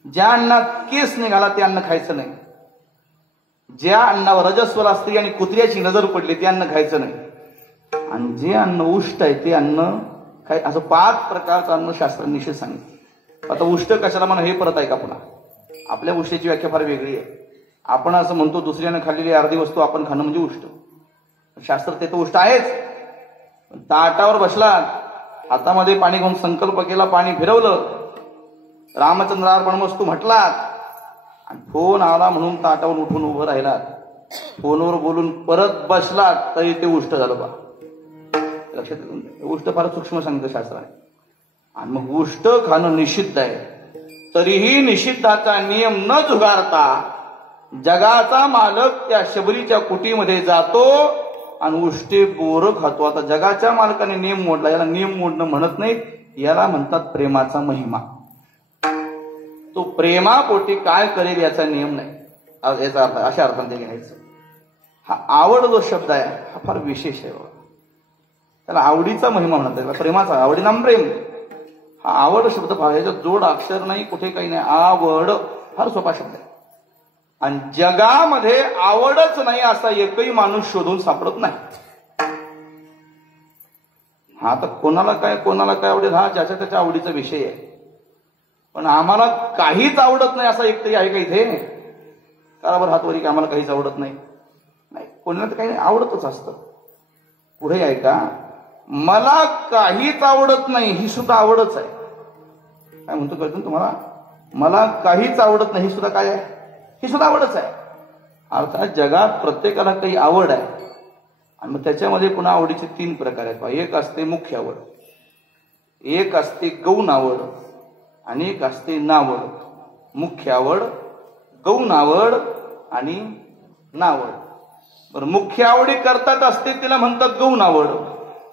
ज्या अन्नात केस निघाला ते अन्न खायचं नाही. ज्या अन्नावर रजस्वला स्त्री आणि कुत्र्याची नजर पडली ते अन्न खायचं नाही. आणि जे अन्न उष्ट आहे ते अन्न काय, असं 5 प्रकारचं अन्न शास्त्रांनी निषेध सांगितलं. आता उष्ट कशाला म्हणा हे परत ऐका पुन्हा. आपल्या उष्टेची व्याख्या फार वेगळी आहे. आपण असं म्हणतो दुसऱ्याने खाल्लेली अर्धी वस्तू आपण खाणं म्हणजे उष्ट. शास्त्र ते तर उष्ट आहेच. ताटावर बसला, हातामध्ये पाणी घेऊन संकल्प केला, पाणी फिरवलं, रामचंद्रार्पणमस्तू म्हटलात आणि फोन आला म्हणून ताटावर उठून उभं राहिलात, फोनवर बोलून परत बसलात तरी ते उष्ट झालं. बा लक्षात येऊन, उष्ट फार सूक्ष्म सांगितलं शास्त्राने. आणि मग उष्ट खाणं निषिद्ध आहे. तरीही निषिद्धाचा नियम न झुगारता जगाचा मालक त्या शबरीच्या कुटीमध्ये जातो आणि उष्टे बोरं खातो. आता जगाच्या मालकाने नियम मोडला, याला नियम मोडणं म्हणत नाही, याला म्हणतात प्रेमाचा महिमा. तो प्रेमापोटी काय करेल याचा नियम नाही, याचा अर्थ अशा अर्थाने घ्यायचं. हा आवड जो शब्द आहे हा फार विशेष आहे. त्याला आवडीचा महिमा म्हणतात, त्याला प्रेमाचा, आवडीनाम प्रेम. हा आवड शब्द फार, याच्यात जोड अक्षर नाही, कुठे काही नाही. आवड फार सोपा शब्द आहे. आणि जगामध्ये आवडच नाही असा एकही माणूस शोधून सापडत नाही. हा तर कोणाला काय आवडेल हा ज्याच्या त्याच्या आवडीचा विषय आहे. पण आम्हाला काहीच आवडत नाही असा एकतरी आहे का इथे? बरोबर हात वरी, आम्हाला काहीच आवडत नाही. नाही, कोणाला तर काही आवडतच असतं. पुढे आहे का, मला काहीच आवडत नाही ही सुद्धा आवडच आहे. काय म्हणतो कळतं तुम्हाला? मला काहीच आवडत नाही ही सुद्धा काय आहे? ही सुद्धा आवडच आहे. अर्थात जगात प्रत्येकाला काही आवड आहे. आणि मग त्याच्यामध्ये पुन्हा आवडीचे 3 प्रकार आहेत. एक असते मुख्य आवड, एक असते गौण आवड आणि एक असते नावड. मुख्य आवड, गौण आवड आणि नावड. बरं, मुख्य आवडी करतात असते तिला म्हणतात गौण आवड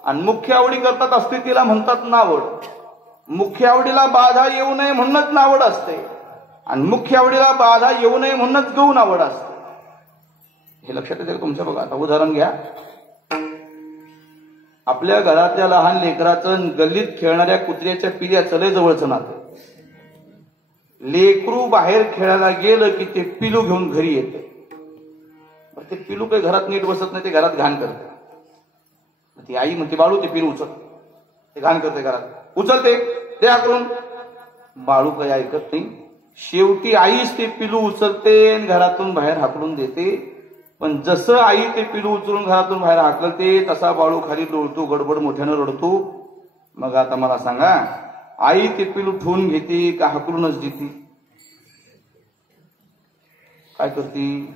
आणि मुख्य आवडी करतात असते तिला म्हणतात नावड. मुख्य आवडीला बाधा येऊ नये म्हणूनच नावड असते आणि मुख्य आवडीला बाधा येऊ नये म्हणूनच गौण आवड असते. हे लक्षात येते तुमच्या. बघा आता उदाहरण घ्या. आपल्या घरातल्या लहान लेकराचं गल्लीत खेळणाऱ्या कुत्र्याच्या पिल्याचं लय जवळचं नातं. लेकरू बाहेर खेळायला गेलं की ते पिलू घेऊन घरी येते. ते पिलू काही घरात नीट बसत नाही, ते घरात घाण करते. ती आई म्हणते बाळू ते पिलू उचल, ते घाण करते घरात, उचलते ते हाकलून. बाळू काही ऐकत नाही. शेवटी आईच ते पिलू उचलते आणि घरातून बाहेर हाकलून देते. पण जसं आई ते पिलू उचलून घरातून बाहेर हाकलते तसा बाळू खाली लोळतो, गडबड मोठ्यानं रडतो. मग आता मला सांगा, आई ते पिलू ठेवून घेते का हाकलूनच देते? काय करते?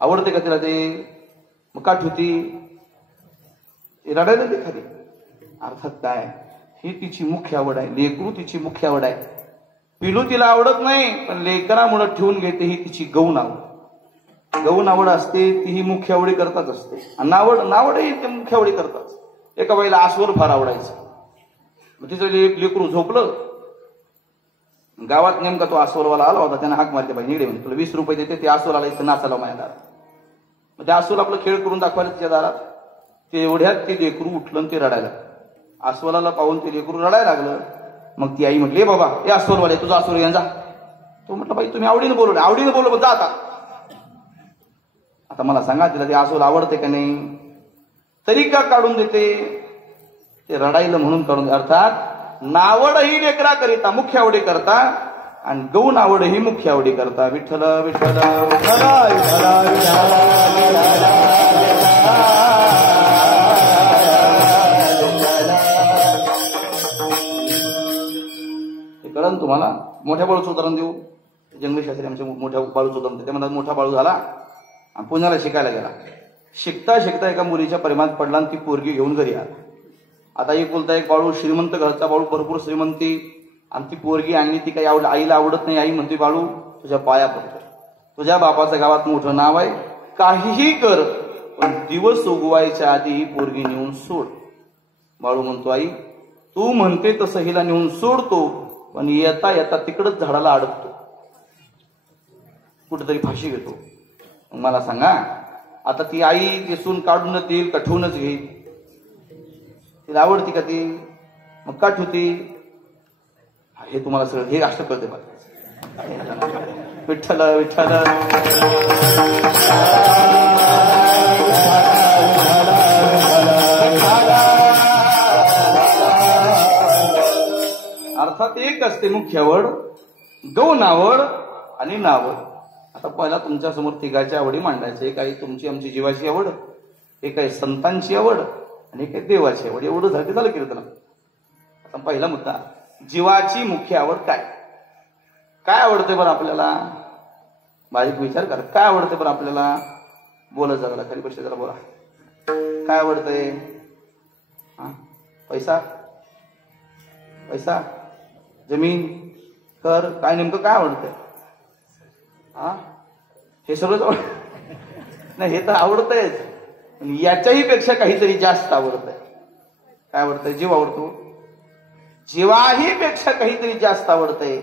आवडते का तिला ते? मग का ठेवती? रडायला ते खाली. अर्थात काय, ही तिची मुख्य आवड आहे. लेकरू तिची मुख्य आवड आहे. पिलू तिला आवडत नाही पण लेकरामुळे ठेवून घेते, ही तिची गौण आवड. गौण आवड असते ती ही मुख्य आवडी करताच असते. आणि नावडही ते मुख्य आवडी करतात. एका बाईला आसवर फार आवडायचं. तिचं लेकरू झोपलं, गावात नेमका तो आसवरवाला आला होता. त्याने हाक मारते, बाई इकडे म्हणजे तुला 20 रुपये देते, ते आसवर आला इथं नाचायला माझ्या दारात. मग त्या आसवर आपलं खेळ करून दाखवायला तिच्या दारात. ते एवढ्यात ते लेकरू उठलं ते रडायला. आसवराला पाहून ते लेकरू रडायला लागलं. मग ती आई म्हटली, बाबा हे आसवरवाले, तुझा आसवर घेऊन जा. तो म्हटलं, बाई तुम्ही आवडीने बोलवलं जा आता. आता मला सांगा, तिला ते आसवर आवडते का नाही? तरी का काढून देते? ते रडायला म्हणून काढून. अर्थात नावडही लेकरा करिता मुख्य आवडी करता आणि गौण आवडही मुख्य आवडी करता. विठ्ठल विठ्ठल कळलं तुम्हाला? मोठ्या बाळूचं उदाहरण देऊ. जंगली शास्त्री आमच्या मोठ्या बाळूचं उदाहरण. ते म्हणतात मोठा बाळू झाला आणि पुण्याला शिकायला गेला. शिकता शिकता एका मुलीच्या प्रेमात पडला आणि ती पोरगी घेऊन घरी आला. आता एक बोलता एक बाळू श्रीमंत घरचा बाळू, भरपूर श्रीमंती, आणि ती पोरगी आणली. ती काही आईला आवडत नाही. आई म्हणते, बाळू तुझ्या पाया पडतो, तुझ्या बापाचं गावात मोठं नाव आहे, काहीही कर पण दिवस उगवायच्या आधी ही पोरगी नेऊन सोड. बाळू म्हणतो, आई तू म्हणते तसं हिला नेऊन सोडतो, पण येता येता तिकडच झाडाला अडकतो, कुठेतरी फाशी घेतो. मला सांगा, आता ती आई ते सून काढूनच देईल का ठेवूनच घेईल? तिला आवडती का ती? मग का ठेवती? हे तुम्हाला सगळं हे असं कळते. विठ्ठल विठ्ठल अर्थात एक असते मुख्य आवड, गौण आवड आणि नावड. आता पहिला तुमच्या समोर तिघाच्या आवडी मांडायचे. काही तुमची आमची जीवाची आवड, एक आहे संतांची आवड आणि एक आहे देवाची आवड. एवढं झालं कीर्तन. आता पहिला मुद्दा, जीवाची मुख्य आवड काय? काय आवडते बरं आपल्याला? बारीक विचार करा. काय आवडते बरं आपल्याला? बोला जरा, खाली पैसे जरा बोला. काय आवडतंय? पैसा, पैसा, जमीन, कर, काय नेमकं काय आवडतंय? हे सगळंच नाही, हे तर आवडतंयच. याच्याही पेक्षा काहीतरी जास्त आवडतंय. काय आवडतंय? जीव आवडतो. जीवाही पेक्षा काहीतरी जास्त आवडतंय.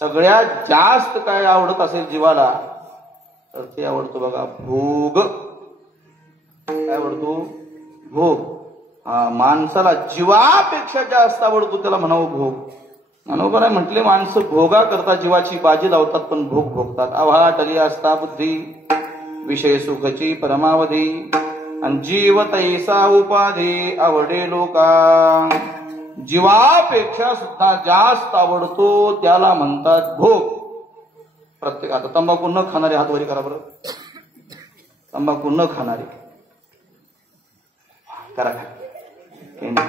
सगळ्यात जास्त काय आवडत असेल जीवाला तर ते आवडतो बघा भोग. काय आवडतो? भोग. माणसाला जीवापेक्षा जास्त आवडतो त्याला म्हणावं भोग. मनोबराय म्हटले, माणसं भोगा करता जीवाची बाजी लावतात पण भोग भोगतात. अवाटली असता बुद्धी विषय सुखची परमावधी, आणि जीव तैसा उपाधी आवडे लोका. जीवापेक्षा सुद्धा जास्त आवडतो त्याला म्हणतात भोग. प्रत्येक, आता तंबाखू न खाणारे हात वरी करा बरं. तंबाखू न खाणारे करा.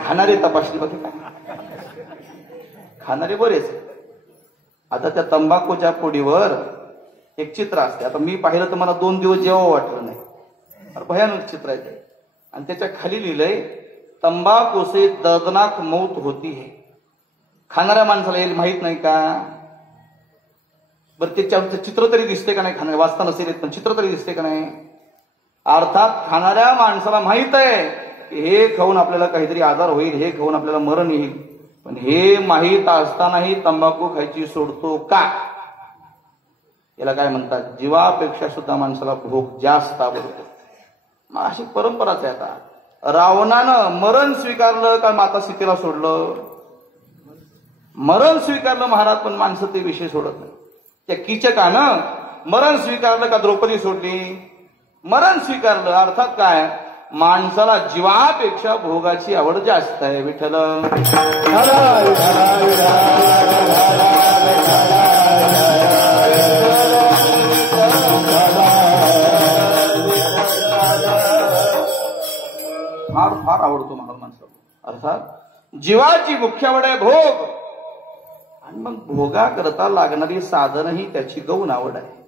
खाणारे तपासणी बघा. काय खाणारे बरेच. आता त्या तंबाखूच्या पोडीवर एक चित्र असते. आता मी पाहिलं तर मला 2 दिवस जेव्हा वाटलं नाही. भयानक चित्र आहे ते. आणि त्याच्या खाली लिहिलंय, तंबाखू से दर्दनाक मौत होती है. खाणाऱ्या माणसाला हे माहित नाही का? बरं त्याच्यावरचं चित्र तरी दिसते का नाही? खाणारे वाचता नसेल पण चित्र तरी दिसते का नाही? अर्थात खाणाऱ्या माणसाला माहित आहे की हे खाऊन आपल्याला काहीतरी आजार होईल, हे खाऊन आपल्याला मरण येईल. पण हे माहीत असतानाही तंबाखू खायची सोडतो का? याला काय म्हणतात? जीवापेक्षा सुद्धा माणसाला भोग जास्त आवडतो. मग अशी परंपराच आहे. आता रावणानं मरण स्वीकारलं का माता सीतेला सोडलं? मरण स्वीकारलं महाराज, पण माणसं ते विषय सोडत नाही. त्या कीचकानं मरण स्वीकारलं का द्रौपदी सोडली? मरण स्वीकारलं. अर्थात काय, माणसाला जीवापेक्षा भोगाची आवड जास्त आहे. विठ्ठल फार फार आवडतो महाराज माणसाला. अर्थात जीवाची मुख्य आवड आहे भोग. आणि मग भोगा करता लागणारी साधनही त्याची गौण आवड आहे.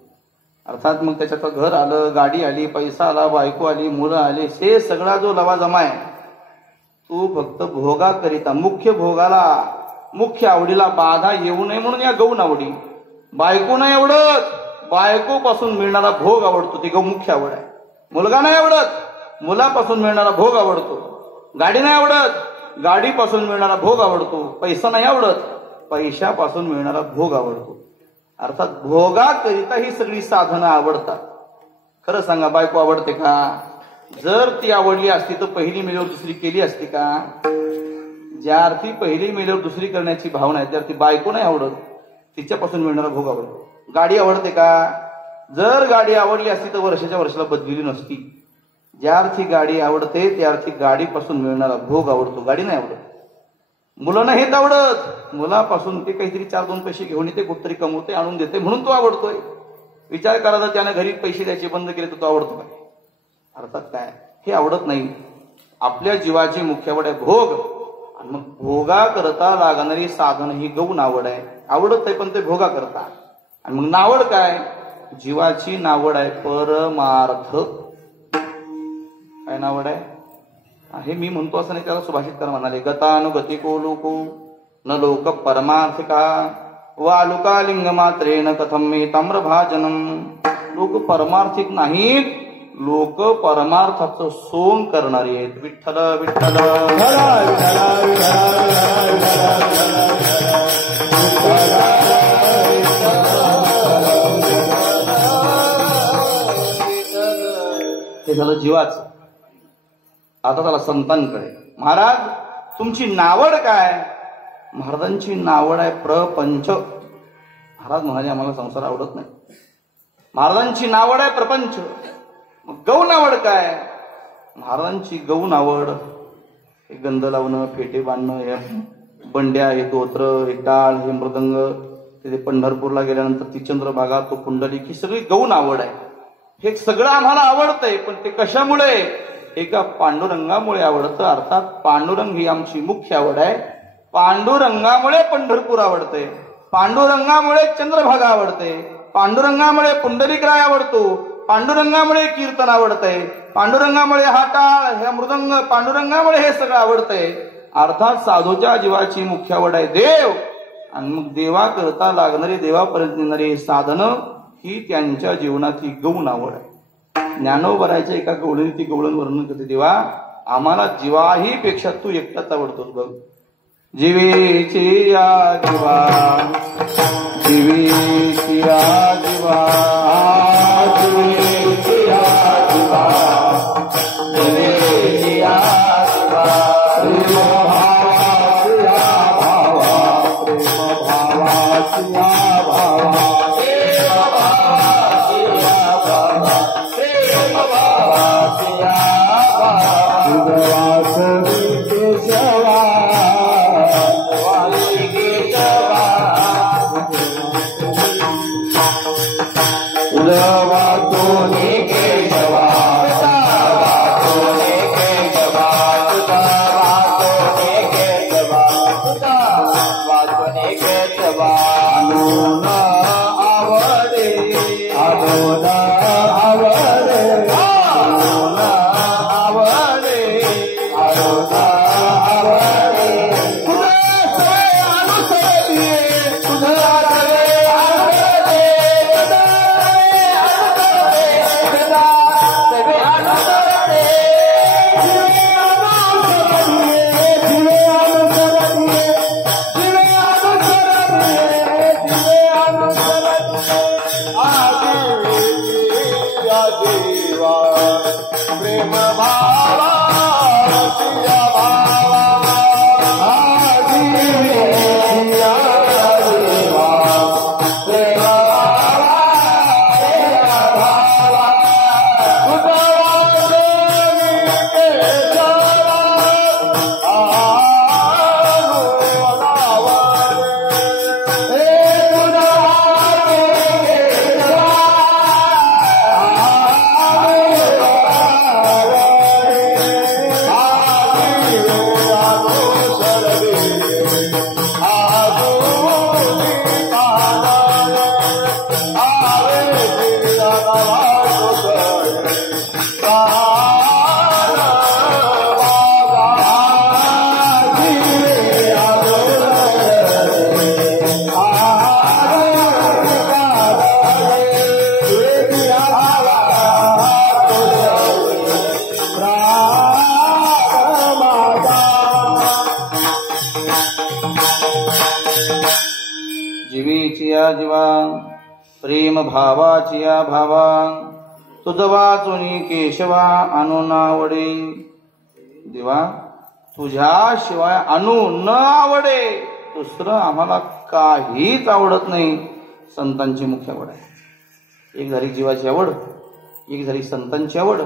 अर्थात मग त्याच्यात घर आलं, गाडी आली, पैसा आला, बायको आली, मुलं आली, हे सगळा जो लवाजमा आहे तो फक्त भोगा करिता, मुख्य भोगाला, मुख्य आवडीला बाधा येऊ नये म्हणून या गौण आवडी. बायको नाही आवडत, बायको पासून मिळणारा भोग आवडतो, ती मुख्य आवड आहे. मुलगा नाही आवडत, मुलापासून मिळणारा भोग आवडतो. गाडी नाही आवडत, गाडीपासून मिळणारा भोग आवडतो. पैसा नाही आवडत, पैशापासून मिळणारा भोग आवडतो. अर्थात भोगाकरिता ही सगळी साधनं आवडतात. खरं सांगा, बायको आवडते का? जर ती आवडली असती तर पहिली मेल्यावर दुसरी केली असती का? ज्या अर्थी पहिली मेल्यावर दुसरी करण्याची भावना आहे त्या अर्थी बायको नाही आवडत, तिच्यापासून मिळणारा भोग आवडतो. गाडी आवडते का? जर गाडी आवडली असती तर वर्षाच्या वर्षाला बदलली नसती. ज्या अर्थी गाडी आवडते त्या अर्थी गाडीपासून मिळणारा भोग आवडतो, गाडी नाही आवडत. मुलं नाहीत आवडत, मुलापासून ते काहीतरी 4-2 पैसे घेऊन येते, कुठतरी कमवते, आणून देते म्हणून तो आवडतोय. विचार करा, जर त्याने घरी पैसे द्यायचे बंद केले तर तो आवडतो काय? अर्थात काय, हे आवडत नाही. आपल्या जीवाची मुख्य आवड आहे भोग. आणि मग भोगा करता लागणारी साधन ही गौण आवड आहे. आवडत आहे पण ते भोगा करता. आणि मग नावड काय? जीवाची नावड आहे परमार्थ. काय नावड आहे? हे मी म्हणतो असं नाही, त्याला सुभाषितकार म्हणाले, गतानुगतिको लोको न लोक परमार्थिका वालुका लिंग मात्रेन कथम मे ताम्रभाजनम. लोक परमार्थिक नाहीत, लोक परमार्थाचं सोंग करणारे आहेत. विठ्ठल विठ्ठल हे झालं जीवाचं. आता त्याला संतांकडे, महाराज तुमची नावड काय? महाराजांची नावड आहे प्रपंच. महाराज म्हणाले आम्हाला संसार आवडत नाही. महाराजांची नावड आहे प्रपंच. मग गौण आवड काय? महाराजांची गौण आवड हे गंध लावणं, फेटे बांधणं, बंड्या, हे दोत्र, हे टाळ, हे मृदंग, तिथे पंढरपूरला गेल्यानंतर ती चंद्रभागा, तो कुंडली, ही सगळी गौण आवड आहे. हे सगळं आम्हाला आवडतंय, पण ते कशामुळे? एका पांडुरंगामुळे आवडतं. अर्थात पांडुरंग ही आमची मुख्य आवड आहे. पांडुरंगामुळे पंढरपूर आवडते, पांडुरंगामुळे चंद्रभागा आवडते, पांडुरंगामुळे पुंडलिकराय आवडतो, पांडुरंगामुळे कीर्तन आवडतंय, पांडुरंगामुळे हा टाळ, हे मृदंग, पांडुरंगामुळे हे सगळं आवडतंय. अर्थात साधूच्या जीवाची मुख्य आवड आहे देव. आणि मग देवा करता लागणारी, देवापर्यंत नेणारी साधनं ही त्यांच्या जीवनातली गौण आवड आहे. ज्ञानोबराच्या एका गवळीने ती गवळण वर्णन करते, देवा आम्हाला जीवाही पेक्षा तू एकटाच आवडतोस बघ. जीवेची या जीवा, जीवेची या जीवा, जीवेची या जीवा, जीवेची या जीवा, प्रेम भावाची या भावा, प्रेम भावाची या भावा, प्रेम भावाची या भावा, प्रेम भावाची या भावा, केशवा जीवा, प्रेम भावाची या भावा, तुझवा चुनी केशवा आणू न आवडे. देवा तुझ्याशिवाय आणू न आवडे, दुसरं आम्हाला काहीच आवडत नाही. संतांची मुख्य आवड आहे. एक झाली जीवाची आवड, एक झाली संतांची आवड,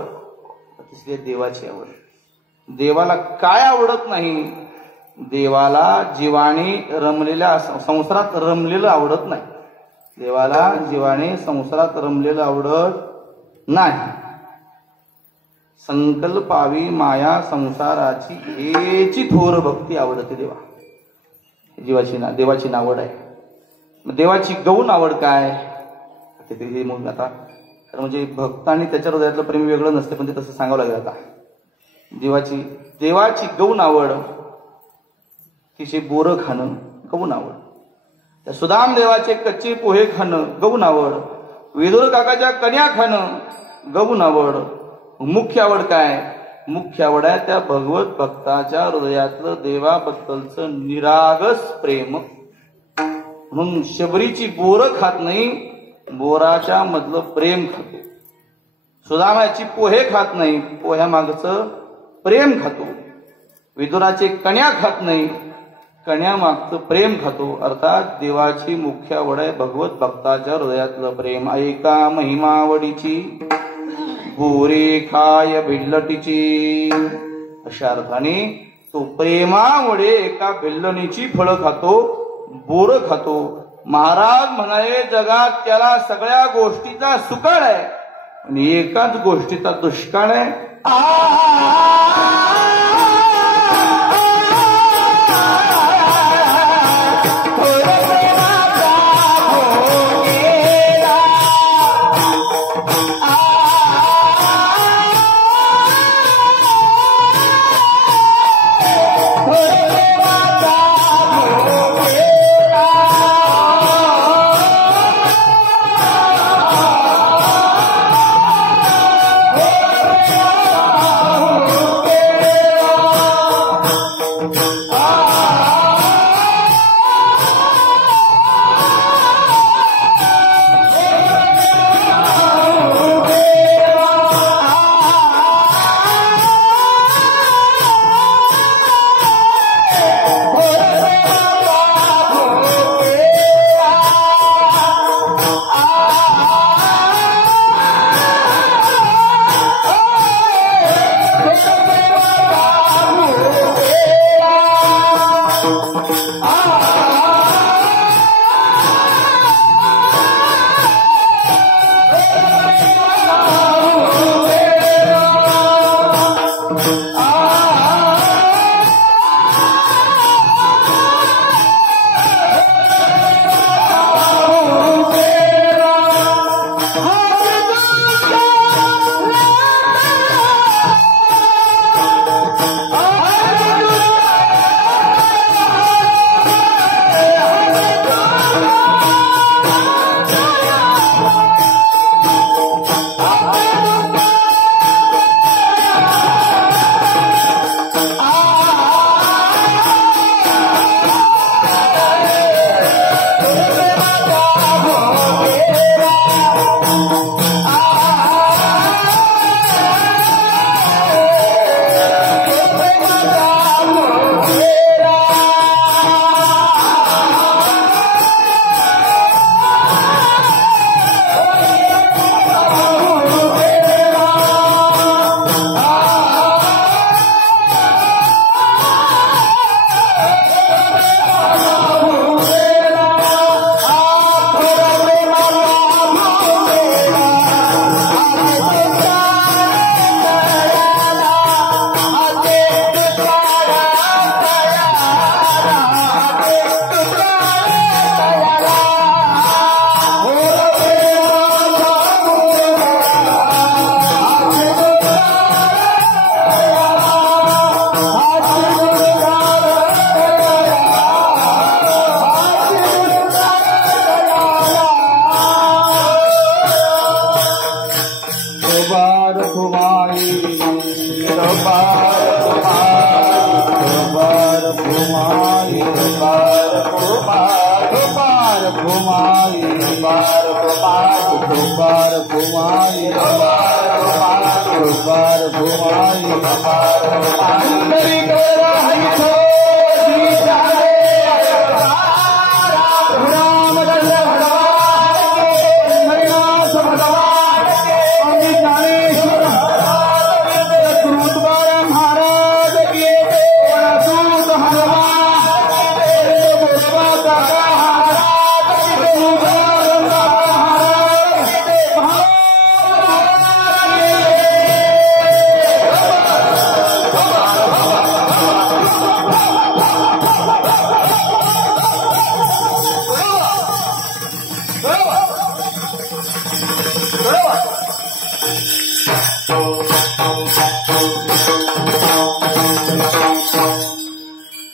तिसरी देवाची आवड. देवाला काय आवडत नाही? देवाला जीवाने रमलेल्या संसारात रमलेलं आवडत नाही. देवाला जीवाने संसारात रमलेलं आवडत नाही. संकल्पावी माया संसाराची हेची थोर भक्ती आवडते देवा. देवाची नावड आहे. देवाची गौण आवड काय? ते मग आता म्हणजे भक्त आणि त्याच्या हृदयातलं प्रेम वेगळं नसते, पण ते तसं सांगावं लागेल. आता देवाची गौण आवड, तिचे बोरं खाणं गौण आवड. त्या सुदाम देवाचे कच्चे पोहे खाणं गौण आवड. विदुर काकाच्या कन्या खाणं गौण आवड. मुख्य आवड काय? मुख्य आवड आहे त्या भगवत भक्ताच्या हृदयातलं देवाबद्दलचं निरागस प्रेम. म्हणून शबरीची बोरं खात नाही, बोराच्या मधलं प्रेम खातो. सुदामाची पोहे खात नाही, पोह्या मागचं प्रेम खातो. विदुराचे कन्या खात नाही, कन्या मागचं प्रेम खातो. अर्थात देवाची मुख्य आवड आहे भगवत भक्ताच्या हृदयातलं प्रेम. ऐका महिमावडीची गोरे खाय भिडलटीची. अशा अर्थाने तो प्रेमामुळे एका भिल्लणीची फळं खातो, बोर खातो. महाराज म्हणाले जगात त्याला सगळ्या गोष्टीचा सुकाळ आहे आणि एकाच गोष्टीचा दुष्काळ आहे.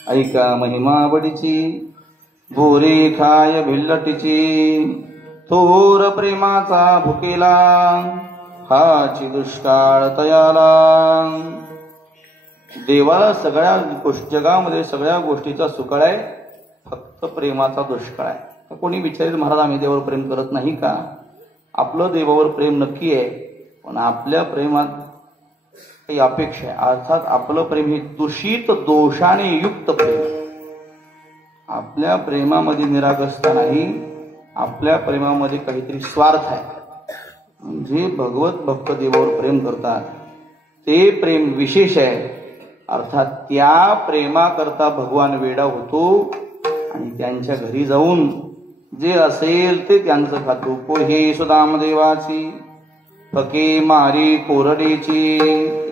ऐका महिमा बडीची भोरे खाय भिल्लटीची थोर प्रेमाचा भुकेला हाची दुष्काळ तयाला. देवाला सगळ्या जगामध्ये सगळ्या गोष्टीचा सुकाळ आहे, फक्त प्रेमाचा दुष्काळ आहे. कोणी विचारेल महाराज आम्ही देवावर प्रेम करत नाही का? आपलं देवावर प्रेम नक्की आहे, पण आपल्या प्रेमात काही अपेक्षा आहे. अर्थात आपलं प्रेम हे दूषित दोषाने युक्त प्रेम. आपल्या प्रेमामध्ये निरागसता नाही, आपल्या प्रेमामध्ये काहीतरी स्वार्थ आहे. जे भगवत भक्त देवावर प्रेम करतात ते प्रेम विशेष आहे. अर्थात त्या प्रेमाकरता भगवान वेडा होतो आणि त्यांच्या घरी जाऊन जे असेल ते त्यांचं खातो. पोहे सुदामदेवाची फके मारी कोरडेची,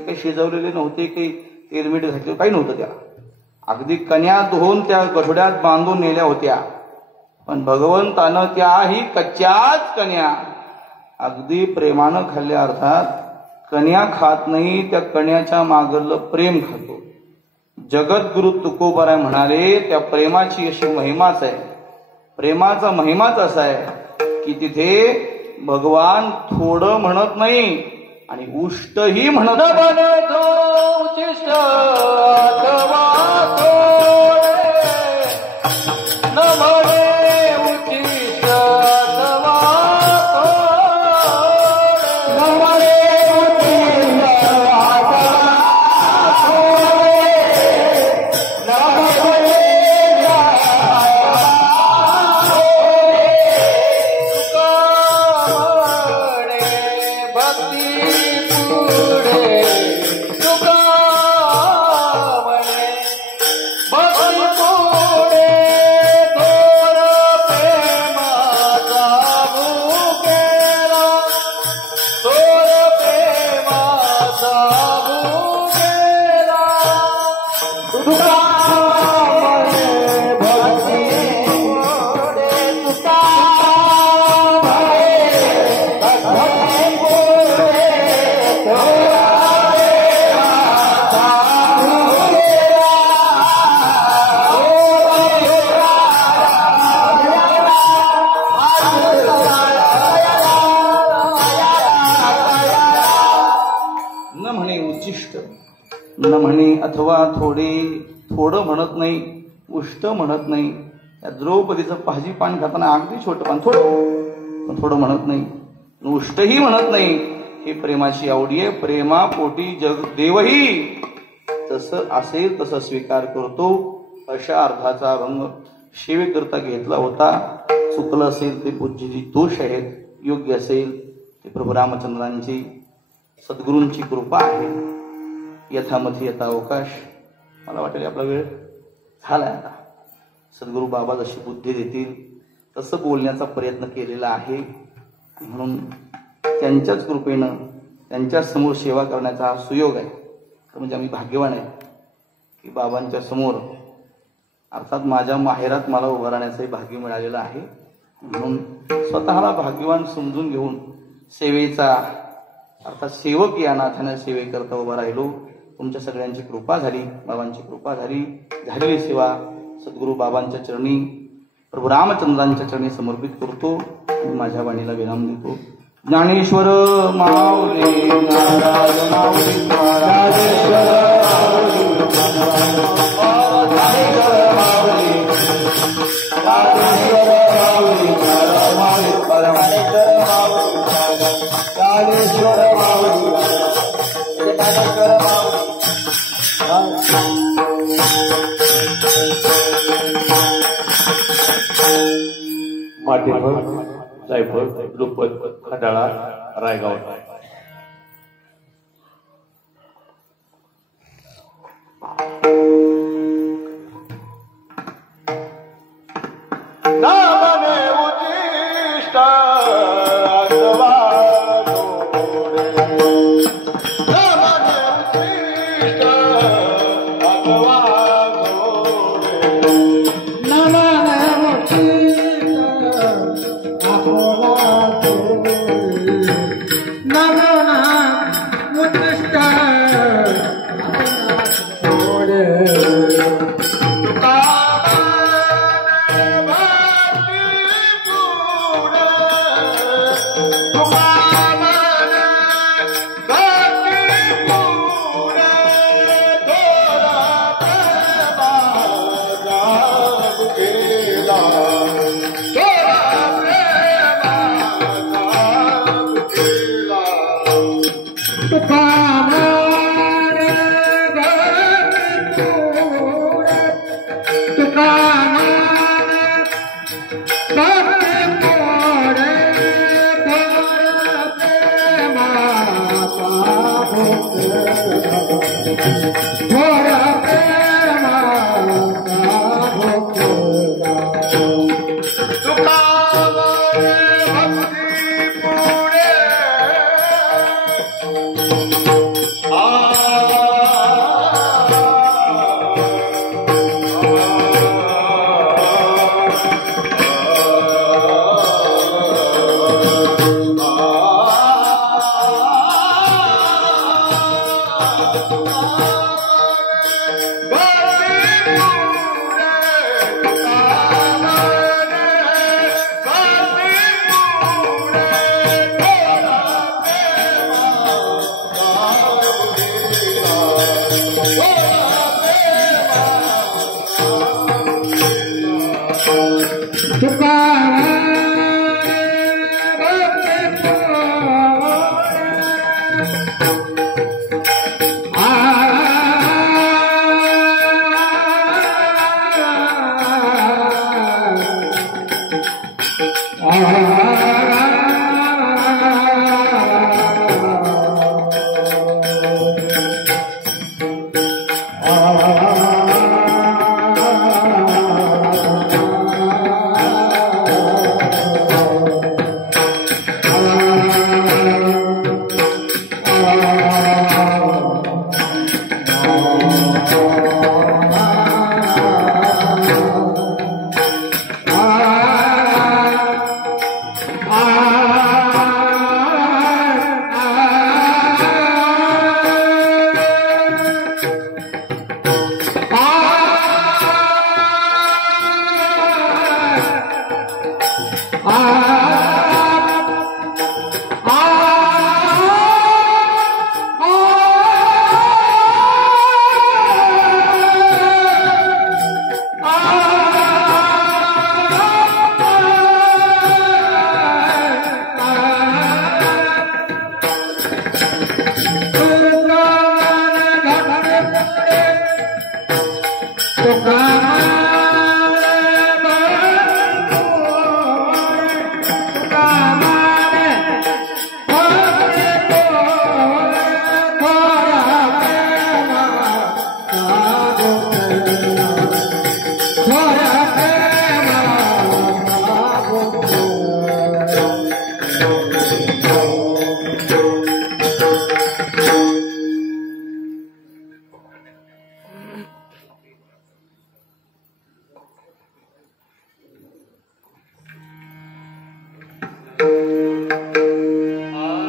काही शिजवलेले नव्हते, काही तेलमीठ घातले काही नव्हतं त्याला. अगदी कन्या धुवून त्या गठोड्यात बांधून नेल्या होत्या. पण भगवंतानं त्याही कच्च्याच कन्या अगदी प्रेमानं खाल्ल्या. अर्थात कन्या खात नाही, त्या कन्याच्या मागलं प्रेम खातो. जगद्गुरु तुकोबाराय म्हणाले त्या प्रेमाची अशी महिमाच आहे. प्रेमाचा महिमाच असा आहे की तिथे भगवान थोडं म्हणत नाही आणि उष्टही म्हणत उचिष्ट अथवा थोडे, न म्हणे उचिष्ट अथवा थोडे, न म्हणे उचिष्ट अथवा थोडे, न म्हणे न म्हणे अथवा थोडे, थोडं म्हणत नाही, उष्ट म्हणत नाही. त्या द्रौपदीचं भाजी पान खाताना अगदी छोटं पान थोडं, थोडं म्हणत नाही, उष्टही म्हणत नाही. ही प्रेमाची आवडी आहे. प्रेमापोटी जग देवही जसं असेल तसं स्वीकार करतो. अशा अर्थाचा अभंग सेवेकरता घेतला होता. चुकलं असेल ते पूज्यजी दोष आहेत, योग्य असेल ते प्रभू रामचंद्रांची सद्गुरूंची कृपा आहे. यथामथी यथा अवकाश. मला वाटेल आपला वेळ झालाय आता. सद्गुरू बाबा जशी बुद्धी देतील तसं बोलण्याचा प्रयत्न केलेला आहे. म्हणून त्यांच्याच कृपेनं त्यांच्या समोर सेवा करण्याचा हा सुयोग आहे. तर म्हणजे आम्ही भाग्यवान आहे की बाबांच्या समोर अर्थात माझ्या माहेरात मला उभं राहण्याचंही भाग्य मिळालेलं आहे. म्हणून स्वतःला भाग्यवान समजून घेऊन सेवेचा अर्थात सेवक या नाथाने सेवेकरता उभा राहिलो. तुमच्या सगळ्यांची कृपा झाली, बाबांची कृपा झाली. झालेली सेवा सद्गुरू बाबांच्या चरणी, प्रभू रामचंद्रांच्या चरणी समर्पित करतो आणि माझ्या वाणीला विराम देतो. ज्ञानेश्वर माऊली नाराज माऊली ज्ञानेश्वर माऊली माटेफळ, जायफळ, द्रुपद, खंडाळा, रायगाव. What?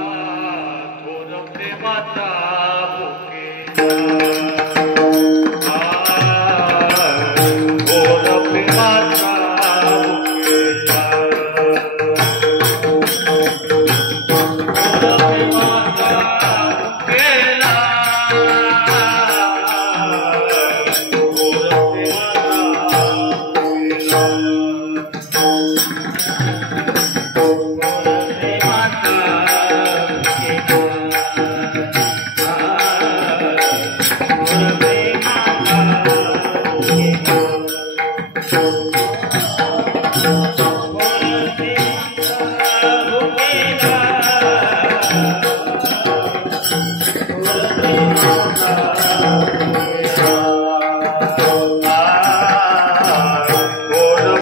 थोर प्रेमाचा भुके